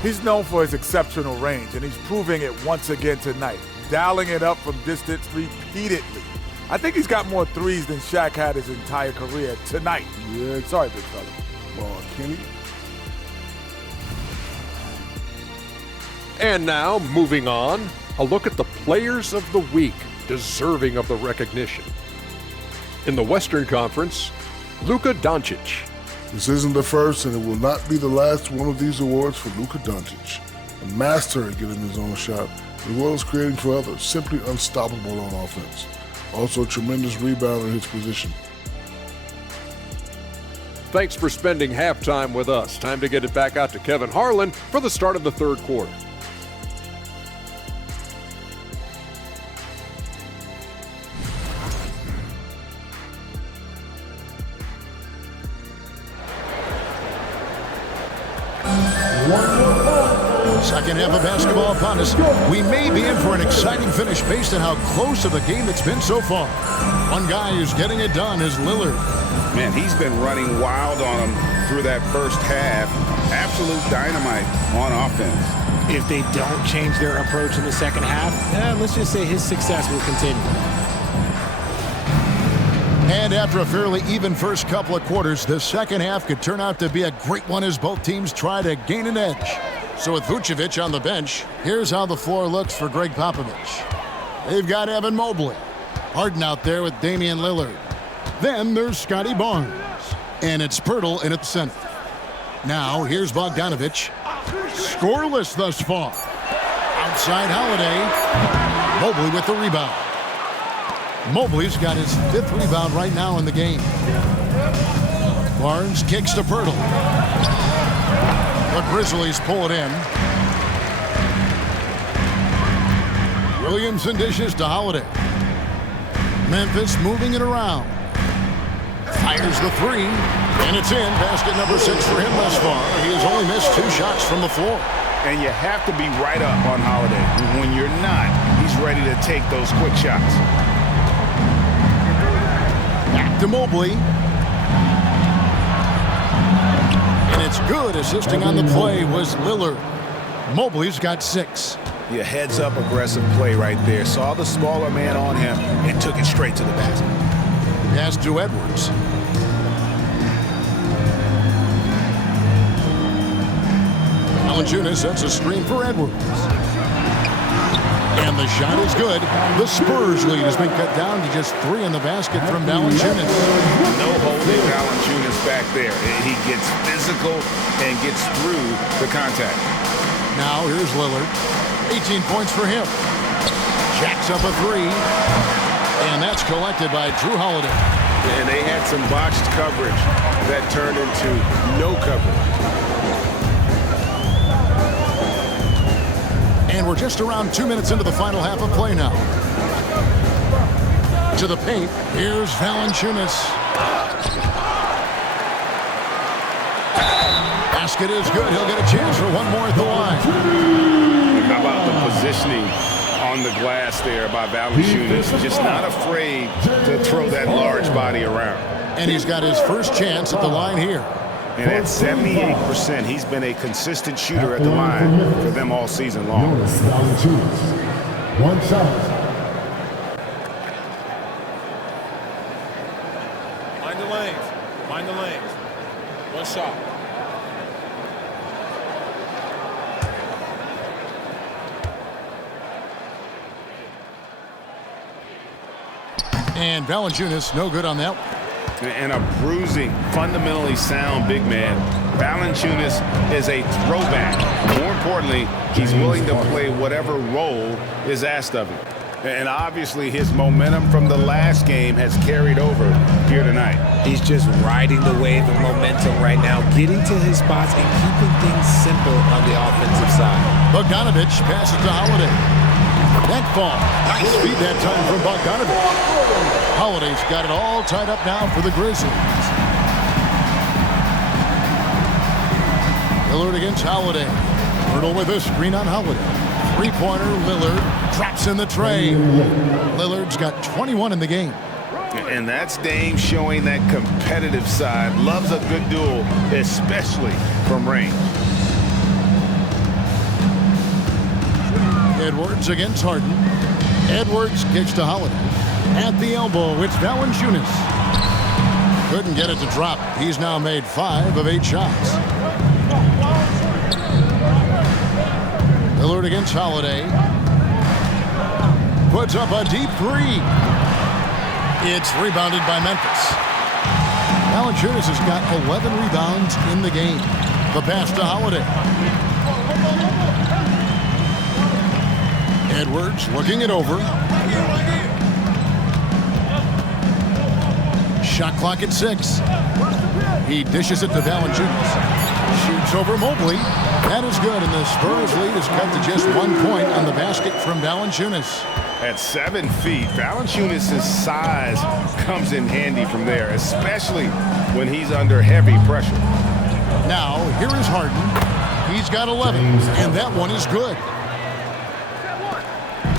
He's known for his exceptional range, and he's proving it once again tonight, dialing it up from distance repeatedly. I think he's got more threes than Shaq had his entire career tonight. Yeah, sorry, big fella. Kenny. And now, moving on, a look at the players of the week deserving of the recognition. In the Western Conference, Luka Doncic. This isn't the first, and it will not be the last one of these awards for Luka Doncic. A master at getting his own shot, as well as creating for others, simply unstoppable on offense. Also a tremendous rebounder in his position. Thanks for spending halftime with us. Time to get it back out to Kevin Harlan for the start of the third quarter. Second half of basketball upon us. We may be in for an exciting finish based on how close of a game it's been so far. One guy who's getting it done is Lillard. Man, he's been running wild on him through that first half. Absolute dynamite on offense. If they don't change their approach in the second half, let's just say his success will continue. And after a fairly even first couple of quarters, the second half could turn out to be a great one as both teams try to gain an edge. So with Vucevic on the bench, here's how the floor looks for Greg Popovich. They've got Evan Mobley. Harden out there with Damian Lillard. Then there's Scotty Barnes. And it's Pirtle in at the center. Now here's Bogdanovic. Scoreless thus far. Outside Holiday. Mobley with the rebound. Mobley's got his 5th rebound right now in the game. Barnes kicks to Pirtle. The Grizzlies pull it in. Williamson dishes to Holiday. Memphis moving it around. Fires the 3, and it's in. Basket number 6 for him thus far. He has only missed 2 shots from the floor. And you have to be right up on Holiday. When you're not, he's ready to take those quick shots. Back to Mobley. And it's good. Assisting on the play was Lillard. Mobley's got 6. Your heads-up aggressive play right there. Saw the smaller man on him and took it straight to the basket. Pass to Edwards. Valanciunas sets a screen for Edwards. And the shot is good. The Spurs lead has been cut down to just 3 in the basket from Valanciunas. No holding Valanciunas back there. He gets physical and gets through the contact. Now here's Lillard. 18 points for him. Jacks up a 3. And that's collected by Drew Holiday. And they had some botched coverage that turned into no coverage. And we're just around 2 minutes into the final half of play now. To the paint, here's Valanciunas. Basket is good. He'll get a chance for one more at the line. How about the positioning on the glass there by Valanciunas? Just not afraid to throw that large body around. And he's got his first chance at the line here. And at 78%, he's been a consistent shooter at the line for them all season long. One shot. Mind the lanes. Mind the lanes. One shot. And Valanciunas, no good on that. And a bruising, fundamentally sound big man. Valanciunas is a throwback. More importantly, he's willing to play whatever role is asked of him. And obviously his momentum from the last game has carried over here tonight. He's just riding the wave of momentum right now, getting to his spots and keeping things simple on the offensive side. Bogdanovic passes to Holiday. That ball. Nice feed that time from Bogdanovic. Holiday's got it all tied up now for the Grizzlies. Lillard against Holiday. Pirtle with a screen on Holiday. Three-pointer, Lillard drops in the tray. Lillard's got 21 in the game. And that's Dame showing that competitive side. Loves a good duel, especially from range. Edwards against Harden. Edwards kicks to Holiday. At the elbow, it's Valanciunas. Couldn't get it to drop. He's now made 5 of 8 shots. Lillard against Holiday. Puts up a deep three. It's rebounded by Memphis. Valanciunas has got 11 rebounds in the game. The pass to Holiday. Edwards looking it over. Shot clock at 6. He dishes it to Valanciunas. Shoots over Mobley. That is good, and the Spurs lead is cut to just 1 point on the basket from Valanciunas. At 7 feet, Valanciunas' size comes in handy from there, especially when he's under heavy pressure. Now, here is Harden. He's got 11, and that one is good.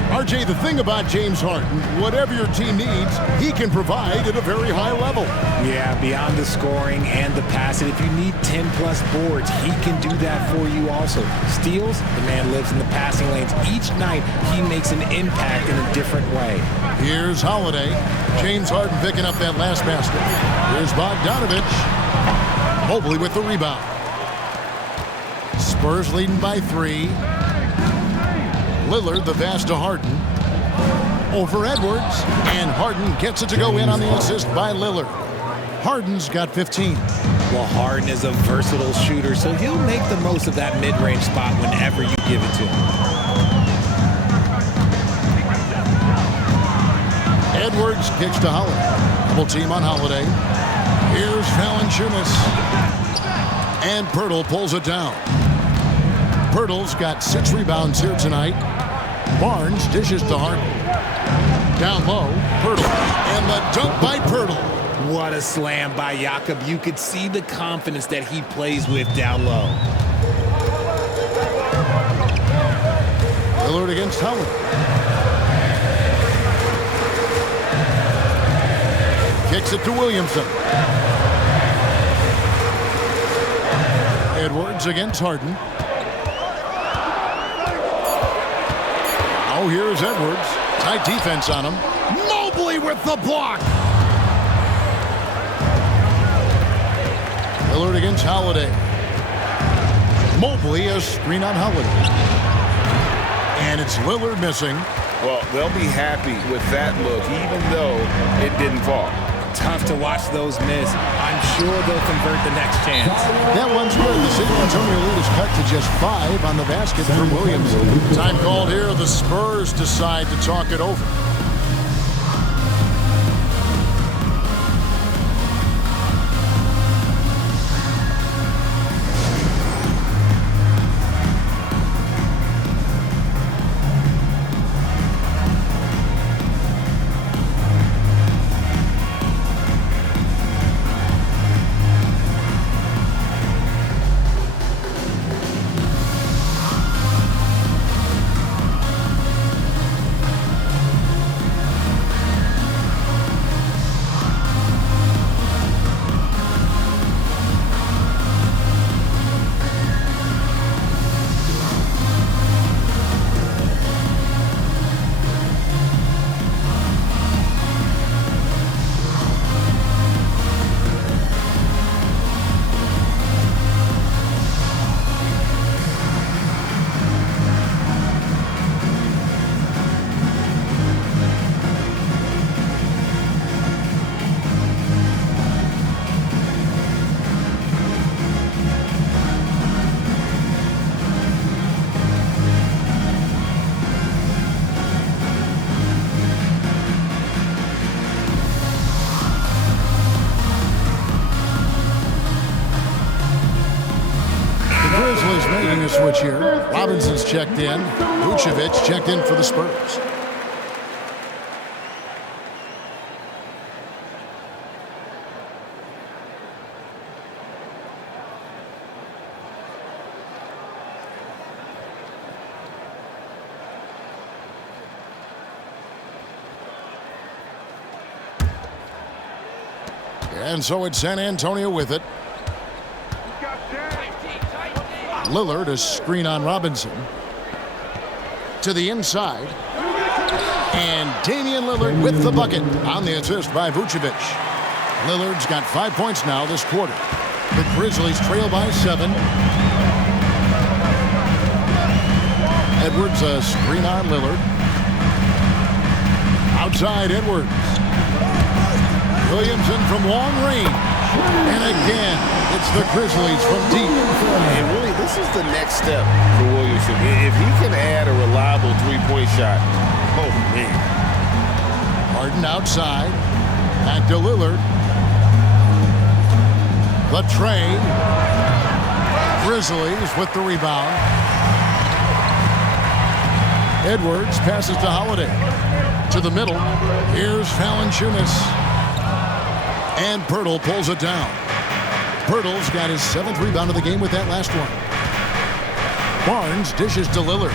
RJ, the thing about James Harden, whatever your team needs, he can provide at a very high level. Yeah, beyond the scoring and the passing, if you need 10-plus boards, he can do that for you also. Steals, the man lives in the passing lanes. Each night, he makes an impact in a different way. Here's Holiday. James Harden picking up that last basket. Here's Bogdanovich. Mobley with the rebound. Spurs leading by 3. Lillard, the pass to Harden. Over Edwards, and Harden gets it to go in on the assist by Lillard. Harden's got 15. Well, Harden is a versatile shooter, so he'll make the most of that mid-range spot whenever you give it to him. Edwards kicks to Holiday. Double team on Holiday. Here's Valanciunas. And Pirtle pulls it down. Pirtle's got 6 rebounds here tonight. Barnes dishes to Harden. Down low, Pirtle. And the dunk by Pirtle. What a slam by Jakob. You could see the confidence that he plays with down low. Lillard against Howard. Kicks it to Williamson. Edwards against Harden. Oh, here's Edwards. Tight defense on him. Mobley with the block. Lillard against Holiday. Mobley, a screen on Holiday. And it's Lillard missing. Well, they'll be happy with that look, even though it didn't fall. Tough to watch those miss. I'm sure they'll convert the next chance. That one's good. The San Antonio lead is cut to just 5 on the basket from Williams. Time called here. The Spurs decide to talk it over. Grizzlies making a switch here. Robinson's checked in. Vucevic checked in for the Spurs. And so it's San Antonio with it. Lillard, a screen on Robinson. To the inside. And Damian Lillard with the bucket on the assist by Vucevic. Lillard's got 5 points now this quarter. The Grizzlies trail by 7. Edwards, a screen on Lillard. Outside Edwards. Williamson from long range. And again, it's the Grizzlies from deep. And really, this is the next step for Williamson. If he can add a reliable three-point shot, oh, man. Harden outside. Back to Lillard. The tray. Grizzlies with the rebound. Edwards passes to Holiday. To the middle. Here's Valanciunas. And Pirtle pulls it down. Pirtle's got his 7th rebound of the game with that last one. Barnes dishes to Lillard.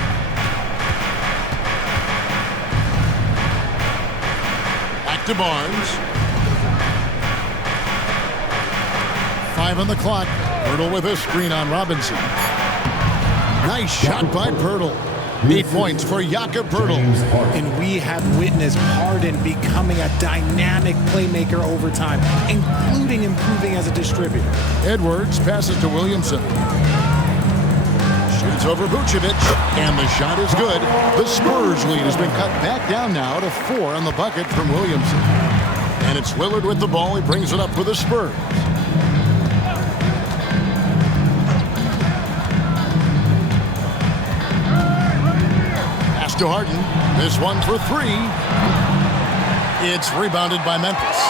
Back to Barnes. 5 on the clock. Pirtle with a screen on Robinson. Nice shot by Pirtle. 8 points for Jakob Pirtle. And we have witnessed Harden becoming a dynamic playmaker over time, including improving as a distributor. Edwards passes to Williamson. Shoots over Vucevic, and the shot is good. The Spurs lead has been cut back down now to 4 on the bucket from Williamson. And it's Lillard with the ball. He brings it up for the Spurs. To Harden. This one for 3. It's rebounded by Memphis.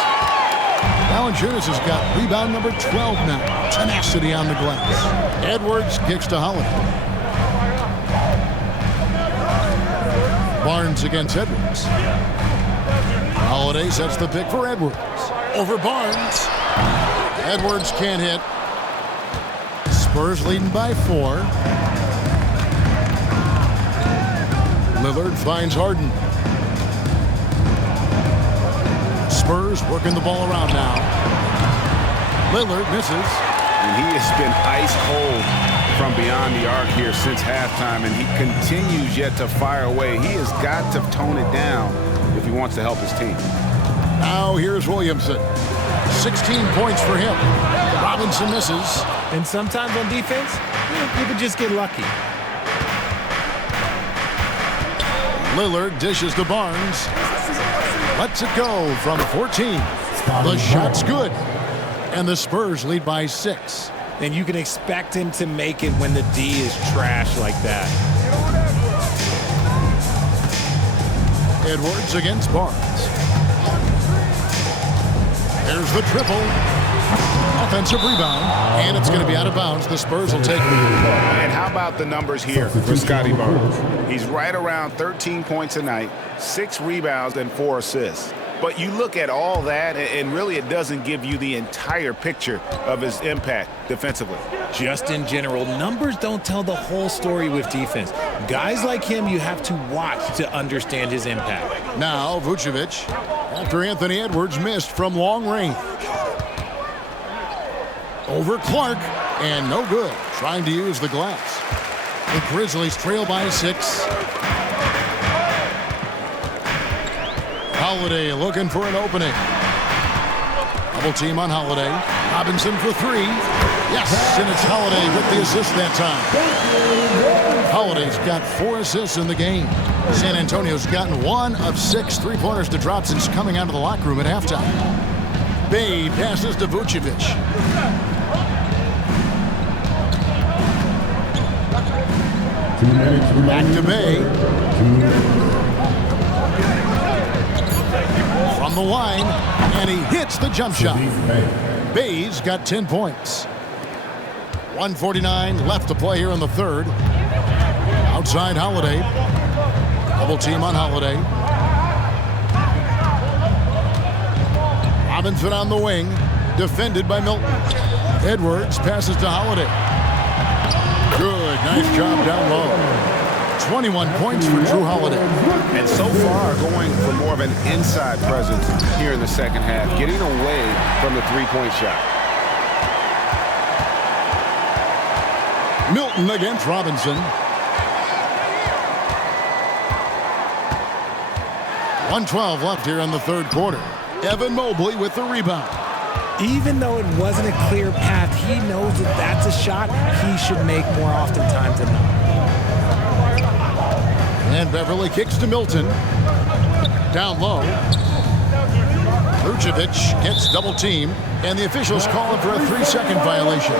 Valanciunas has got rebound number 12 now. Tenacity on the glass. Edwards kicks to Holiday. Barnes against Edwards. Holiday sets the pick for Edwards. Over Barnes. Edwards can't hit. Spurs leading by 4. Lillard finds Harden. Spurs working the ball around now. Lillard misses. And he has been ice cold from beyond the arc here since halftime, and he continues yet to fire away. He has got to tone it down if he wants to help his team. Now here's Williamson. 16 points for him. Robinson misses. And sometimes on defense, you can just get lucky. Lillard dishes to Barnes. Lets it go from 14. The shot's good. And the Spurs lead by 6. And you can expect him to make it when the D is trash like that. Edwards against Barnes. There's the triple. Offensive rebound, and it's going to be out of bounds. The Spurs will take it. And how about the numbers here for Scotty Barnes? He's right around 13 points a night, 6 rebounds, and 4 assists. But you look at all that, and really it doesn't give you the entire picture of his impact defensively. Just in general, numbers don't tell the whole story with defense. Guys like him, you have to watch to understand his impact. Now Vucevic, after Anthony Edwards missed from long range. Over Clark, and no good. Trying to use the glass. The Grizzlies trail by 6. Holiday looking for an opening. Double team on Holiday. Robinson for 3. Yes, and it's Holiday with the assist that time. Holiday's got 4 assists in the game. San Antonio's gotten 1 of 6 3-pointers to drop since coming out of the locker room at halftime. Bay passes to Vucevic. Back to Bay. From the line, and he hits the jump shot. Bay's got 10 points. 1:49 left to play here in the third. Outside Holiday. Double team on Holiday. Robinson on the wing. Defended by Milton. Edwards passes to Holiday. Good. Nice job down low. 21 points for Drew Holiday. And so far going for more of an inside presence here in the second half, getting away from the three-point shot. Milton against Robinson. 1:12 left here in the third quarter. Evan Mobley with the rebound. Even though it wasn't a clear path, he knows that that's a shot he should make more often times than not. And Beverly kicks to Milton. Down low. Vucevic gets double-teamed, and the officials call him for a 3-second violation.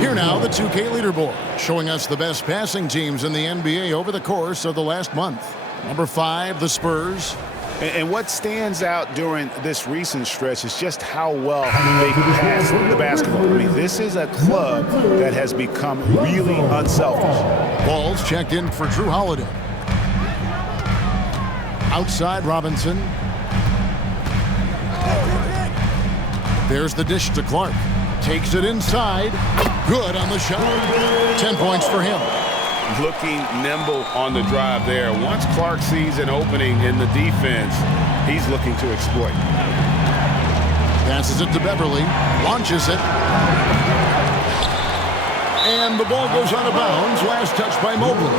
Here now, the 2K leaderboard, showing us the best passing teams in the NBA over the course of the last month. Number 5, the Spurs. And what stands out during this recent stretch is just how well they pass the basketball. I mean, this is a club that has become really unselfish. Ball's checked in for Drew Holiday. Outside Robinson. There's the dish to Clark. Takes it inside. Good on the shot. 10 points for him. Looking nimble on the drive there. Once Clark sees an opening in the defense, he's looking to exploit. Passes it to Beverly. Launches it. And the ball goes out of bounds. Last touch by Mobley.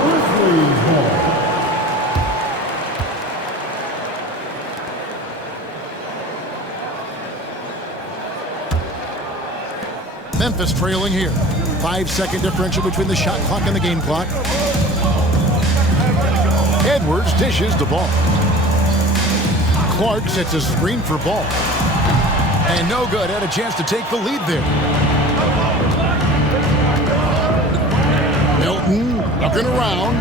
Memphis trailing here. 5-second differential between the shot clock and the game clock. Edwards dishes the ball. Clark sets a screen for Ball. And no good. Had a chance to take the lead there. Milton looking around.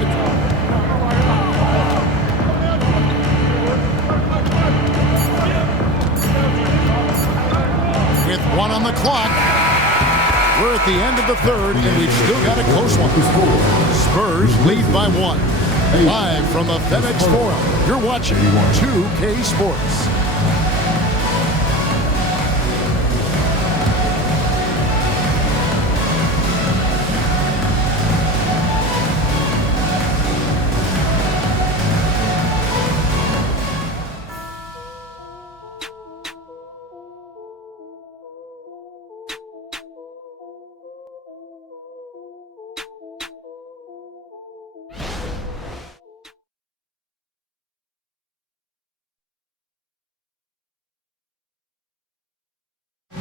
With 1 on the clock. We're at the end of the third, and we've still got a close one. Spurs lead by 1. Live from the FedEx Forum, you're watching 2K Sports.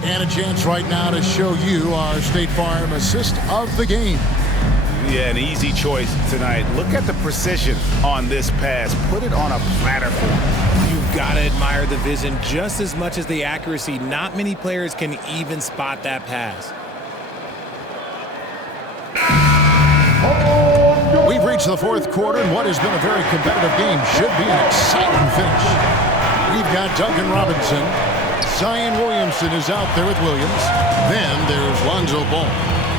And a chance right now to show you our State Farm assist of the game. Yeah, an easy choice tonight. Look at the precision on this pass. Put it on a platter for him. You've got to admire the vision just as much as the accuracy. Not many players can even spot that pass. We've reached the fourth quarter, and what has been a very competitive game should be an exciting finish. We've got Duncan Robinson. Zion Williamson is out there with Williams. Then there's Lonzo Ball.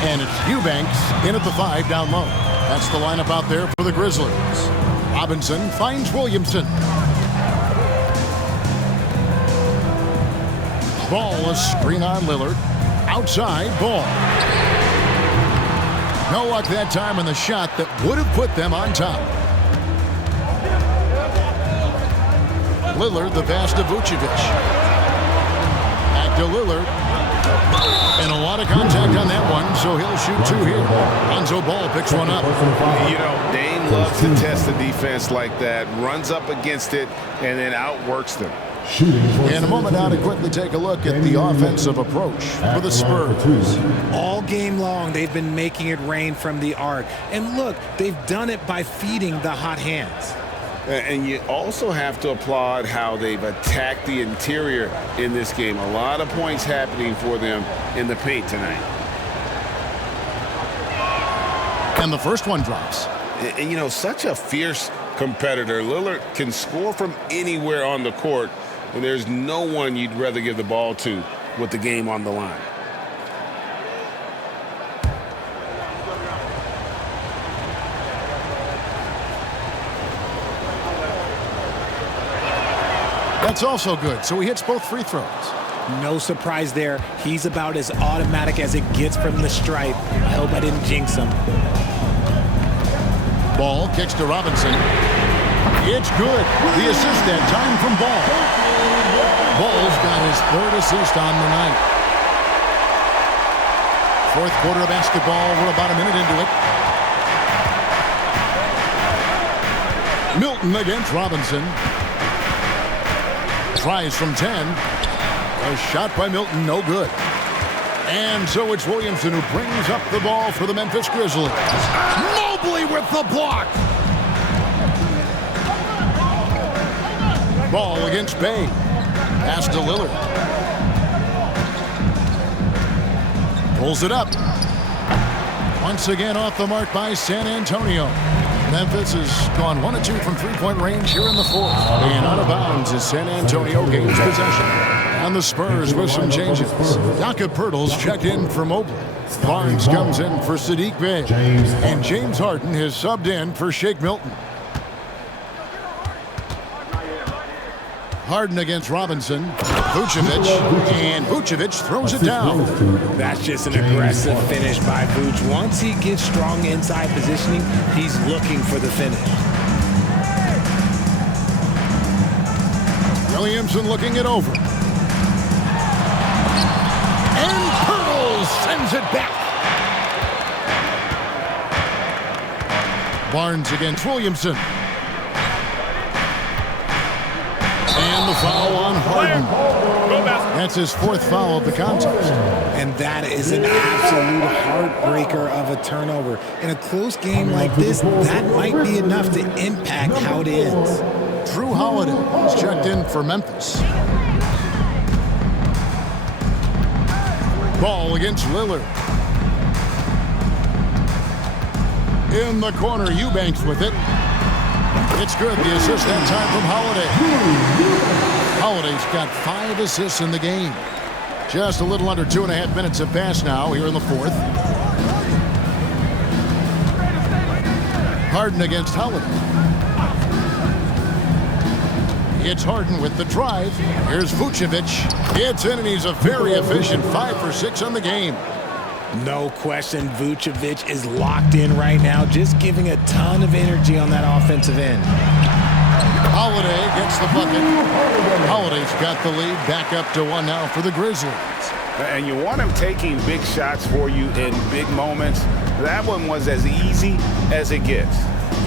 And it's Eubanks in at the 5 down low. That's the lineup out there for the Grizzlies. Robinson finds Williamson. Ball, a screen on Lillard. Outside, Ball. No luck that time on the shot that would have put them on top. Lillard, the pass to Vucevic. To Lillard. And a lot of contact on that one, so he'll shoot 2 here. Lonzo Ball picks one up. You know, Dame loves to test the defense like that, runs up against it, and then outworks them. In a moment now to quickly take a look at the offensive approach for the Spurs. All game long, they've been making it rain from the arc. And look, they've done it by feeding the hot hands. And you also have to applaud how they've attacked the interior in this game. A lot of points happening for them in the paint tonight. And the first one drops. And you know, such a fierce competitor. Lillard can score from anywhere on the court, and there's no one you'd rather give the ball to with the game on the line. That's also good, so he hits both free throws. No surprise there. He's about as automatic as it gets from the stripe. I hope I didn't jinx him. Ball kicks to Robinson. It's good. The assist that time from Ball. Ball's got his 3rd assist on the night. Fourth quarter of basketball. We're about a minute into it. Milton against Robinson. Tries from 10. A shot by Milton, no good. And so it's Williamson who brings up the ball for the Memphis Grizzlies. Mobley with the block. Ball against Bay. Pass to Lillard. Pulls it up. Once again off the mark by San Antonio. Memphis has gone 1 of 2 from three-point range here in the fourth. And out of bounds as San Antonio gains possession. And the Spurs with some changes. Jakob Poeltl's checked in for Mobley. Barnes comes in for Saddiq Bey. And James Harden has subbed in for Shake Milton. Harden against Robinson. Vucevic. And Vucevic throws it down. That's just an aggressive finish by Vuce. Once he gets strong inside positioning, he's looking for the finish. Williamson looking it over. And Poeltl sends it back. Barnes against Williamson. And the foul on Harden. That's his fourth foul of the contest. And that is an absolute heartbreaker of a turnover. In a close game like this, that might be enough to impact how it ends. Drew Holiday is checked in for Memphis. Ball against Lillard. In the corner, Eubanks with it. It's good. The assist that time from Holiday. Holiday's got 5 assists in the game. Just a little under 2.5 minutes have passed now here in the fourth. Harden against Holiday. It's Harden with the drive. Here's Vucevic. It's in, and he's a very efficient 5 for 6 on the game. No question, Vucevic is locked in right now, just giving a ton of energy on that offensive end. Holiday gets the bucket. Holiday's got the lead, back up to 1 now for the Grizzlies. And you want him taking big shots for you in big moments. That one was as easy as it gets.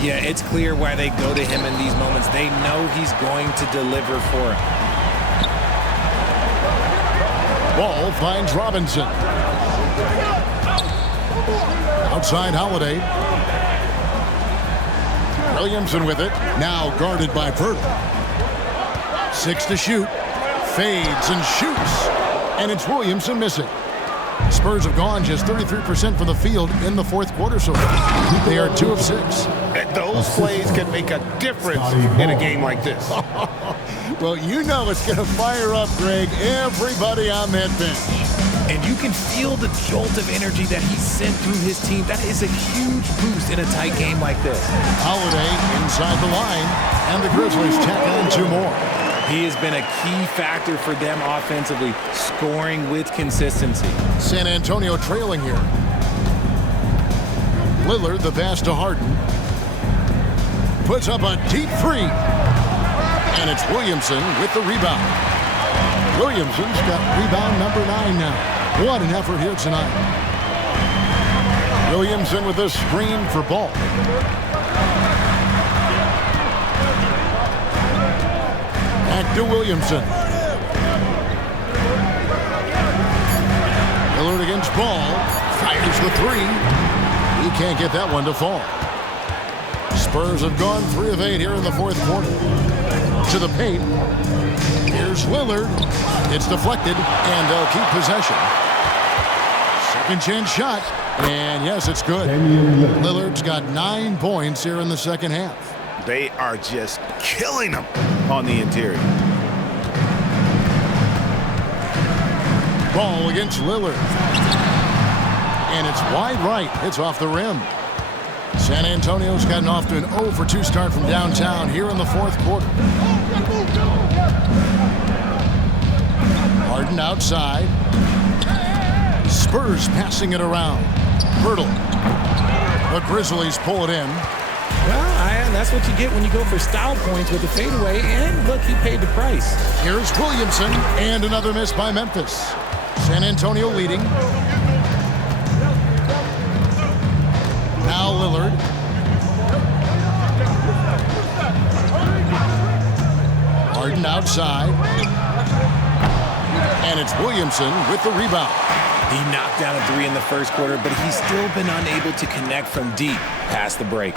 Yeah, it's clear why they go to him in these moments. They know he's going to deliver for him. Ball finds Robinson. Outside Holiday. Williamson with it. Now guarded by Poeltl. 6 to shoot. Fades and shoots. And it's Williamson missing. Spurs have gone just 33% from the field in the fourth quarter so far. They are 2 of 6. Those plays can make a difference in a game like this. Well, you know it's going to fire up, Greg, everybody on that bench. And you can feel the jolt of energy that he sent through his team. That is a huge boost in a tight game like this. Holiday inside the line, and the Grizzlies tack on 2 more. He has been a key factor for them offensively, scoring with consistency. San Antonio trailing here. Lillard, the pass to Harden. Puts up a deep 3. And it's Williamson with the rebound. Williamson's got rebound number 9 now. What an effort here tonight. Williamson with a screen for Ball. Back to Williamson. Lillard against Ball. Fires the 3. He can't get that one to fall. Spurs have gone 3 of 8 here in the fourth quarter. To the paint. Here's Lillard. It's deflected, and they'll keep possession. Second chance shot, and yes, it's good. Lillard's got 9 points here in the second half. They are just killing them on the interior. Ball against Lillard. And it's wide right. It's off the rim. San Antonio's gotten off to an 0 for 2 start from downtown here in the fourth quarter. Harden outside. Spurs passing it around. Poeltl. The Grizzlies pull it in. Well, that's what you get when you go for style points with the fadeaway. And look, he paid the price. Here's Williamson, and another miss by Memphis. San Antonio leading. Now Lillard. Harden outside. And it's Williamson with the rebound. He knocked down a 3 in the first quarter, but he's still been unable to connect from deep past the break.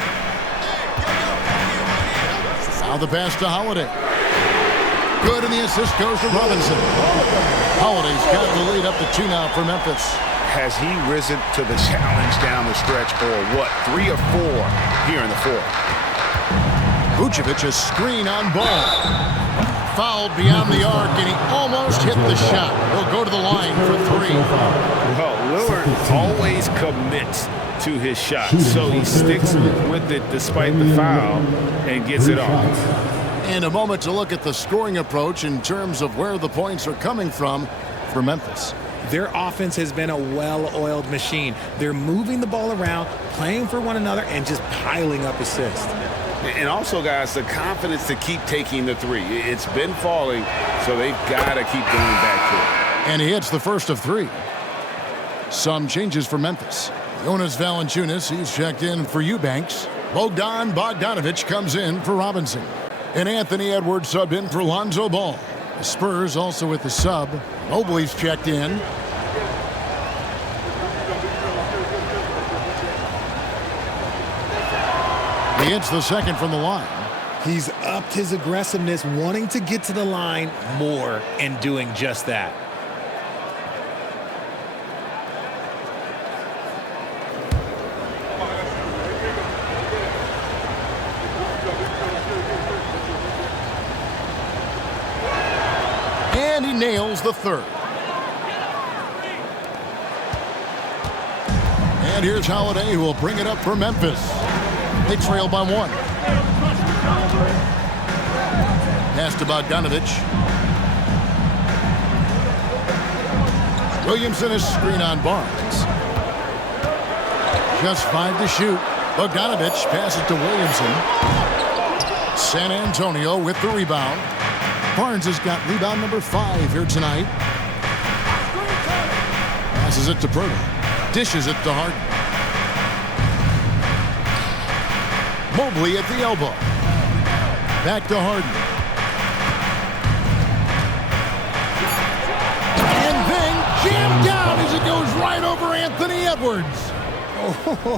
Now the pass to Holiday. Good, and the assist goes to Robinson. Holiday's got the lead up to 2 now for Memphis. Has he risen to the challenge down the stretch, or what? 3 or 4 here in the fourth. Vucevic, a screen on ball. Fouled beyond the arc, and he almost hit the shot. He'll go to the line for 3. Well, Lillard always commits to his shot, so he sticks with it despite the foul and gets it off. And a moment to look at the scoring approach in terms of where the points are coming from for Memphis. Their offense has been a well-oiled machine. They're moving the ball around, playing for one another, and just piling up assists. And also, guys, the confidence to keep taking the 3. It's been falling, so they've got to keep going back to it. And he hits the first of 3. Some changes for Memphis. Jonas Valanciunas, he's checked in for Eubanks. Bogdan Bogdanovic comes in for Robinson. And Anthony Edwards subbed in for Lonzo Ball. The Spurs also with the sub. Mobley's checked in. He hits the second from the line. He's upped his aggressiveness, wanting to get to the line more and doing just that. And he nails the third. And here's Holiday, who will bring it up for Memphis. They trail by 1. Pass to Bogdanovic. Williamson is screen on Barnes. Just 5 to shoot. Bogdanovic passes to Williamson. San Antonio with the rebound. Barnes has got rebound number 5 here tonight. Passes it to Pirtle. Dishes it to Harden. Mobley at the elbow. Back to Harden. And then jammed down as it goes right over Anthony Edwards.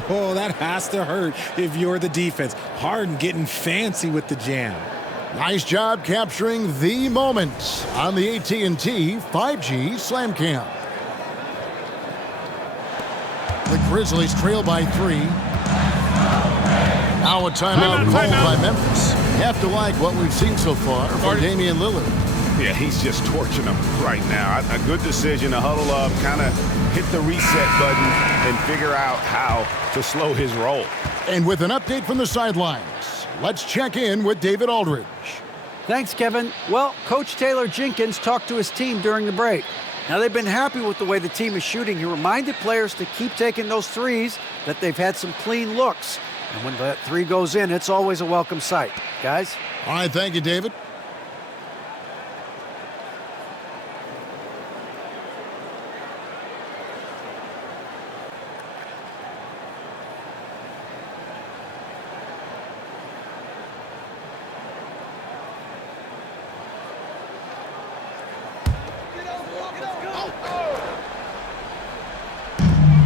Oh, that has to hurt if you're the defense. Harden getting fancy with the jam. Nice job capturing the moment on the AT&T 5G Slam Cam. The Grizzlies trail by 3. Now a timeout called by Memphis. You have to like what we've seen so far from Damian Lillard. Yeah, he's just torching them right now. A good decision to huddle up, kind of hit the reset button, and figure out how to slow his roll. And with an update from the sidelines, let's check in with David Aldridge. Thanks, Kevin. Well, Coach Taylor Jenkins talked to his team during the break. Now, they've been happy with the way the team is shooting. He reminded players to keep taking those threes, that they've had some clean looks. And when that 3 goes in, it's always a welcome sight. Guys? All right, thank you, David.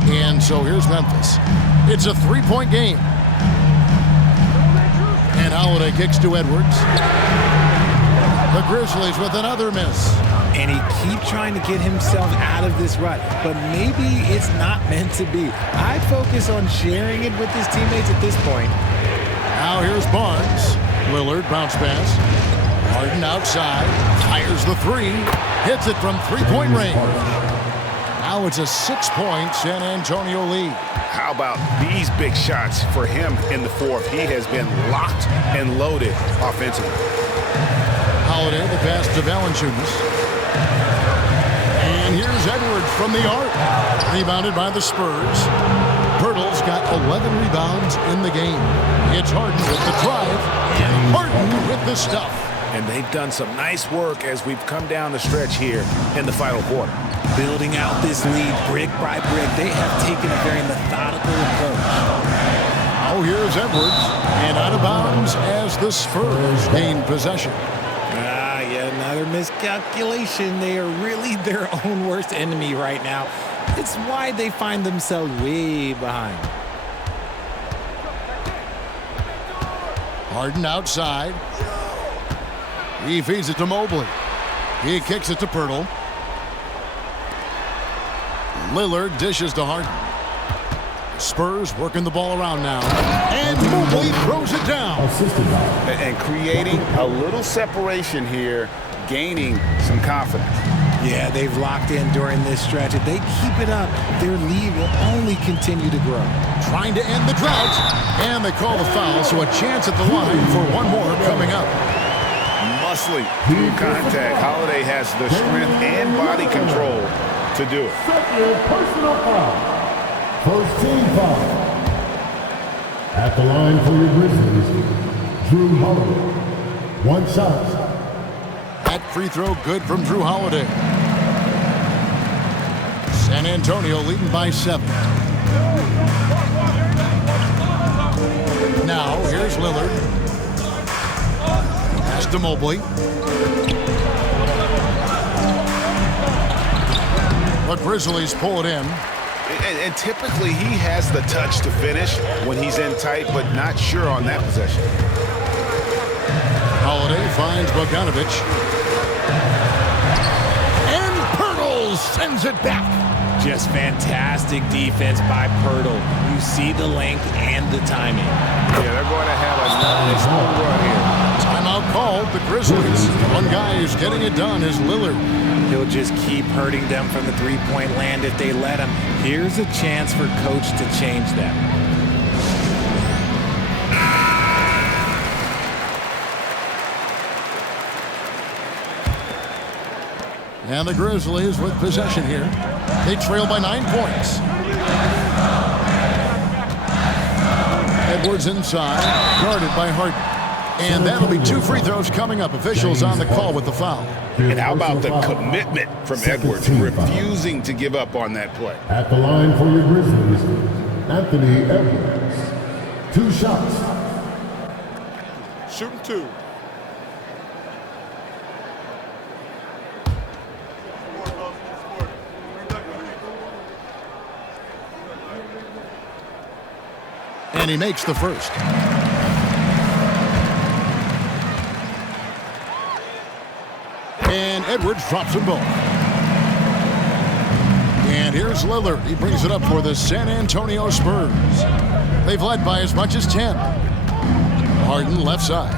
And so here's Memphis. It's a 3-point game. And Holiday kicks to Edwards. The Grizzlies with another miss. And he keeps trying to get himself out of this rut, but maybe it's not meant to be. I'd focus on sharing it with his teammates at this point. Now here's Barnes. Lillard, bounce pass. Harden outside. Fires the 3. Hits it from 3-point range. Now it's a 6-point San Antonio lead. How about these big shots for him in the fourth? He has been locked and loaded offensively. Holiday, the pass to Valanciunas. And here's Edwards from the arc. Rebounded by the Spurs. Pirtle's got 11 rebounds in the game. It's Harden with the drive. And Harden with the stuff. And they've done some nice work as we've come down the stretch here in the final quarter. Building out this lead brick by brick. They have taken a very methodical approach. Now here's Edwards. And out of bounds as the Spurs gain possession. Yeah, another miscalculation. They are really their own worst enemy right now. It's why they find themselves way behind. Harden outside. He feeds it to Mobley. He kicks it to Pirtle. Lillard dishes to Harden. Spurs working the ball around now. And Mobley throws it down. And creating a little separation here, gaining some confidence. Yeah, they've locked in during this stretch. If they keep it up, their lead will only continue to grow. Trying to end the drought. And they call the foul, so a chance at the line for one more coming up. Muscling through contact. Holiday has the strength and body control to do it. Second personal foul. First team foul. At the line for your Grizzlies, Drew Holiday. One shot. That free throw good from Drew Holiday. San Antonio leading by 7. Now, here's Lillard. Pass to Mobley. The Grizzlies pull it in. And typically he has the touch to finish when he's in tight, but not sure on that possession. Holiday finds Bogdanovic. And Pirtle sends it back. Just fantastic defense by Pirtle. You see the length and the timing. Yeah, they're going to have a nice little run here. Timeout called. The Grizzlies. One guy who's getting it done is Lillard. He'll just keep hurting them from the three-point land if they let him. Here's a chance for coach to change that. And the Grizzlies with possession here. They trail by 9 points. Edwards inside, guarded by Harden. And that'll be 2 free throws coming up. Officials on the call with the foul. And how about the commitment from Edwards, refusing to give up on that play? At the line for your Grizzlies, Anthony Edwards. 2 shots. Shooting 2. And he makes the first. And Edwards drops them both. And here's Lillard. He brings it up for the San Antonio Spurs. They've led by as much as 10. Harden left side.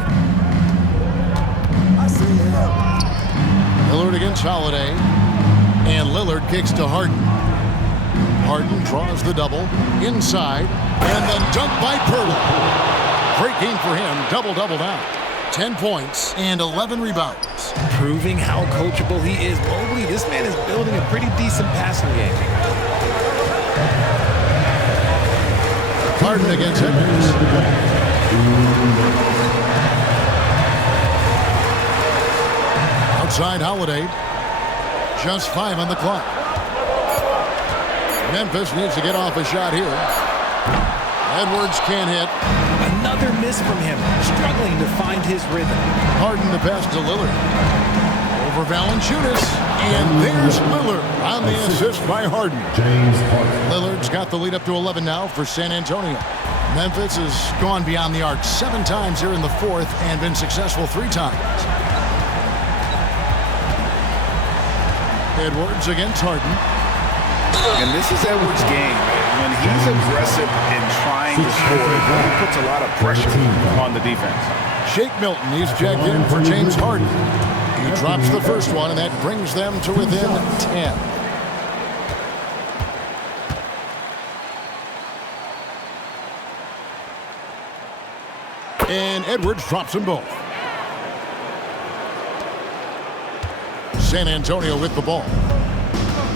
Lillard against Holiday. And Lillard kicks to Harden. Harden draws the double inside. And the dunk by Pirtle. Great game for him. Double-double now. 10 points and 11 rebounds. Proving how coachable he is. Mobley, this man is building a pretty decent passing game. Harden against Edwards. Outside Holiday. Just 5 on the clock. Memphis needs to get off a shot here. Edwards can't hit. Another miss from him, struggling to find his rhythm. Harden the pass to Lillard. Over Valanciunas. And there's Lillard on the assist by Harden. Lillard's got the lead up to 11 now for San Antonio. Memphis has gone beyond the arc 7 times here in the 4th and been successful 3 times. Edwards against Harden. And this is Edwards' game. When he's aggressive and trying to score, he puts a lot of pressure on the defense. Shake Milton, he's checked in for James Harden. He drops the first one, and that brings them to within 10. And Edwards drops them both. San Antonio with the ball.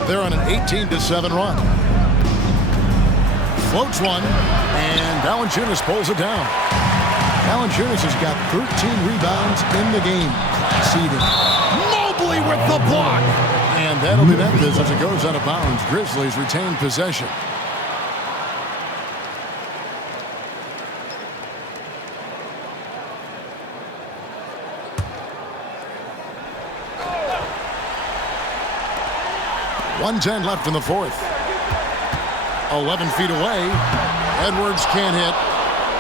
They're on an 18-7 run. Floats one, and Valanciunas pulls it down. Valanciunas has got 13 rebounds in the game. Seeding. Mobley with the block. And that'll be Memphis as it goes out of bounds. Grizzlies retain possession. .110 left in the 4th. 11 feet away. Edwards can't hit.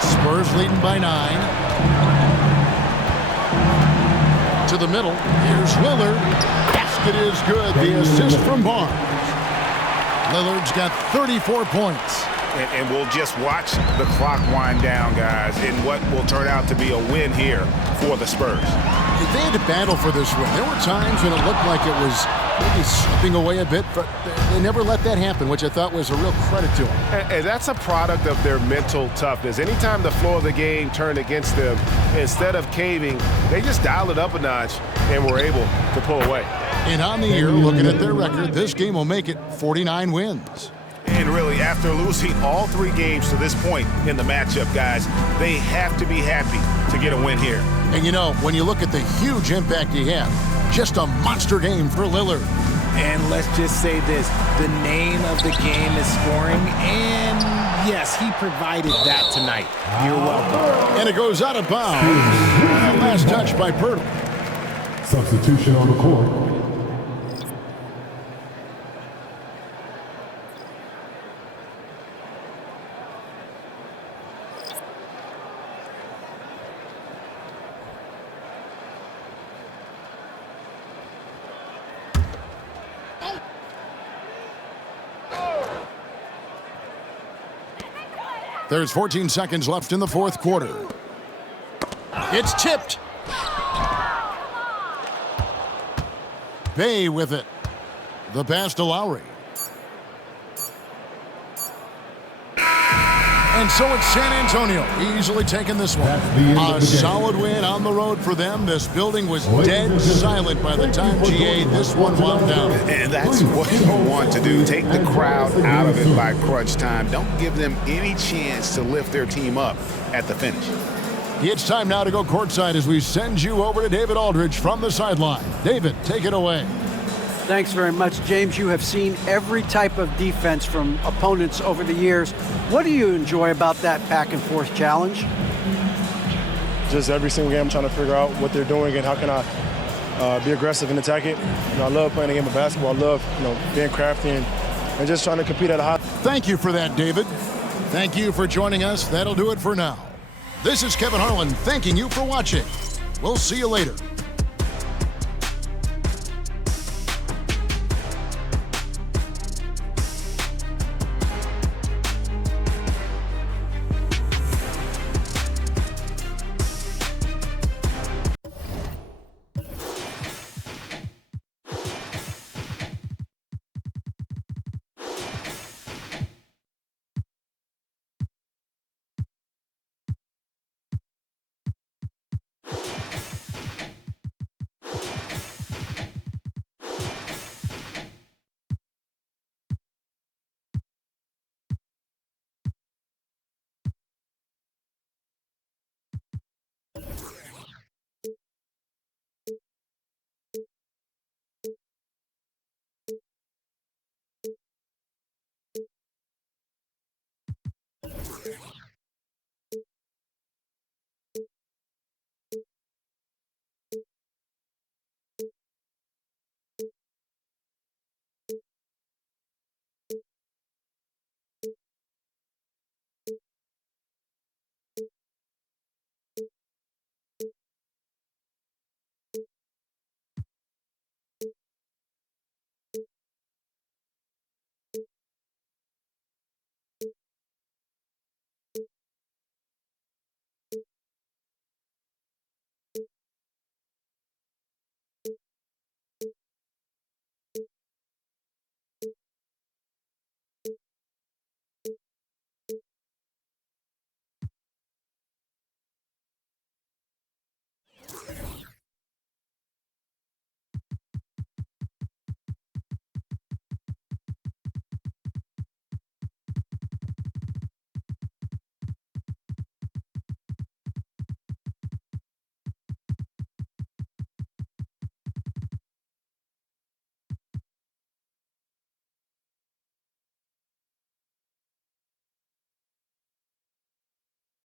Spurs leading by 9. to the middle. Here's Lillard. Basket is good. The assist from Barnes. Lillard's got 34 points. And we'll just watch the clock wind down, guys, in what will turn out to be a win here for the Spurs. They had to battle for this win. There were times when it looked like it was maybe slipping away a bit, but they never let that happen, which I thought was a real credit to them. And that's a product of their mental toughness. Anytime the flow of the game turned against them, instead of caving, they just dialed it up a notch and were able to pull away. And on the year, looking at their record, this game will make it 49 wins. And really, after losing all 3 games to this point in the matchup, guys, they have to be happy to get a win here. And you know, when you look at the huge impact he had, just a monster game for Lillard. And let's just say this, the name of the game is scoring, and yes, he provided that tonight. You're welcome. And it goes out of bounds. Last touch by Pirtle. Substitution on the court. There's 14 seconds left in the fourth quarter. It's tipped. Bay with it. The pass to Lowry. And so it's San Antonio easily taking this one. A solid win on the road for them. This building was dead silent by the time GA this one wound down. And that's what you want to do. Take the crowd out of it by crunch time. Don't give them any chance to lift their team up at the finish. It's time now to go courtside as we send you over to David Aldridge from the sideline. David, take it away. Thanks very much, James. You have seen every type of defense from opponents over the years. What do you enjoy about that back-and-forth challenge? Just every single game I'm trying to figure out what they're doing and how can I be aggressive and attack it. You know, I love playing a game of basketball. I love, being crafty and just trying to compete at a high. Thank you for that, David. Thank you for joining us. That'll do it for now. This is Kevin Harlan thanking you for watching. We'll see you later.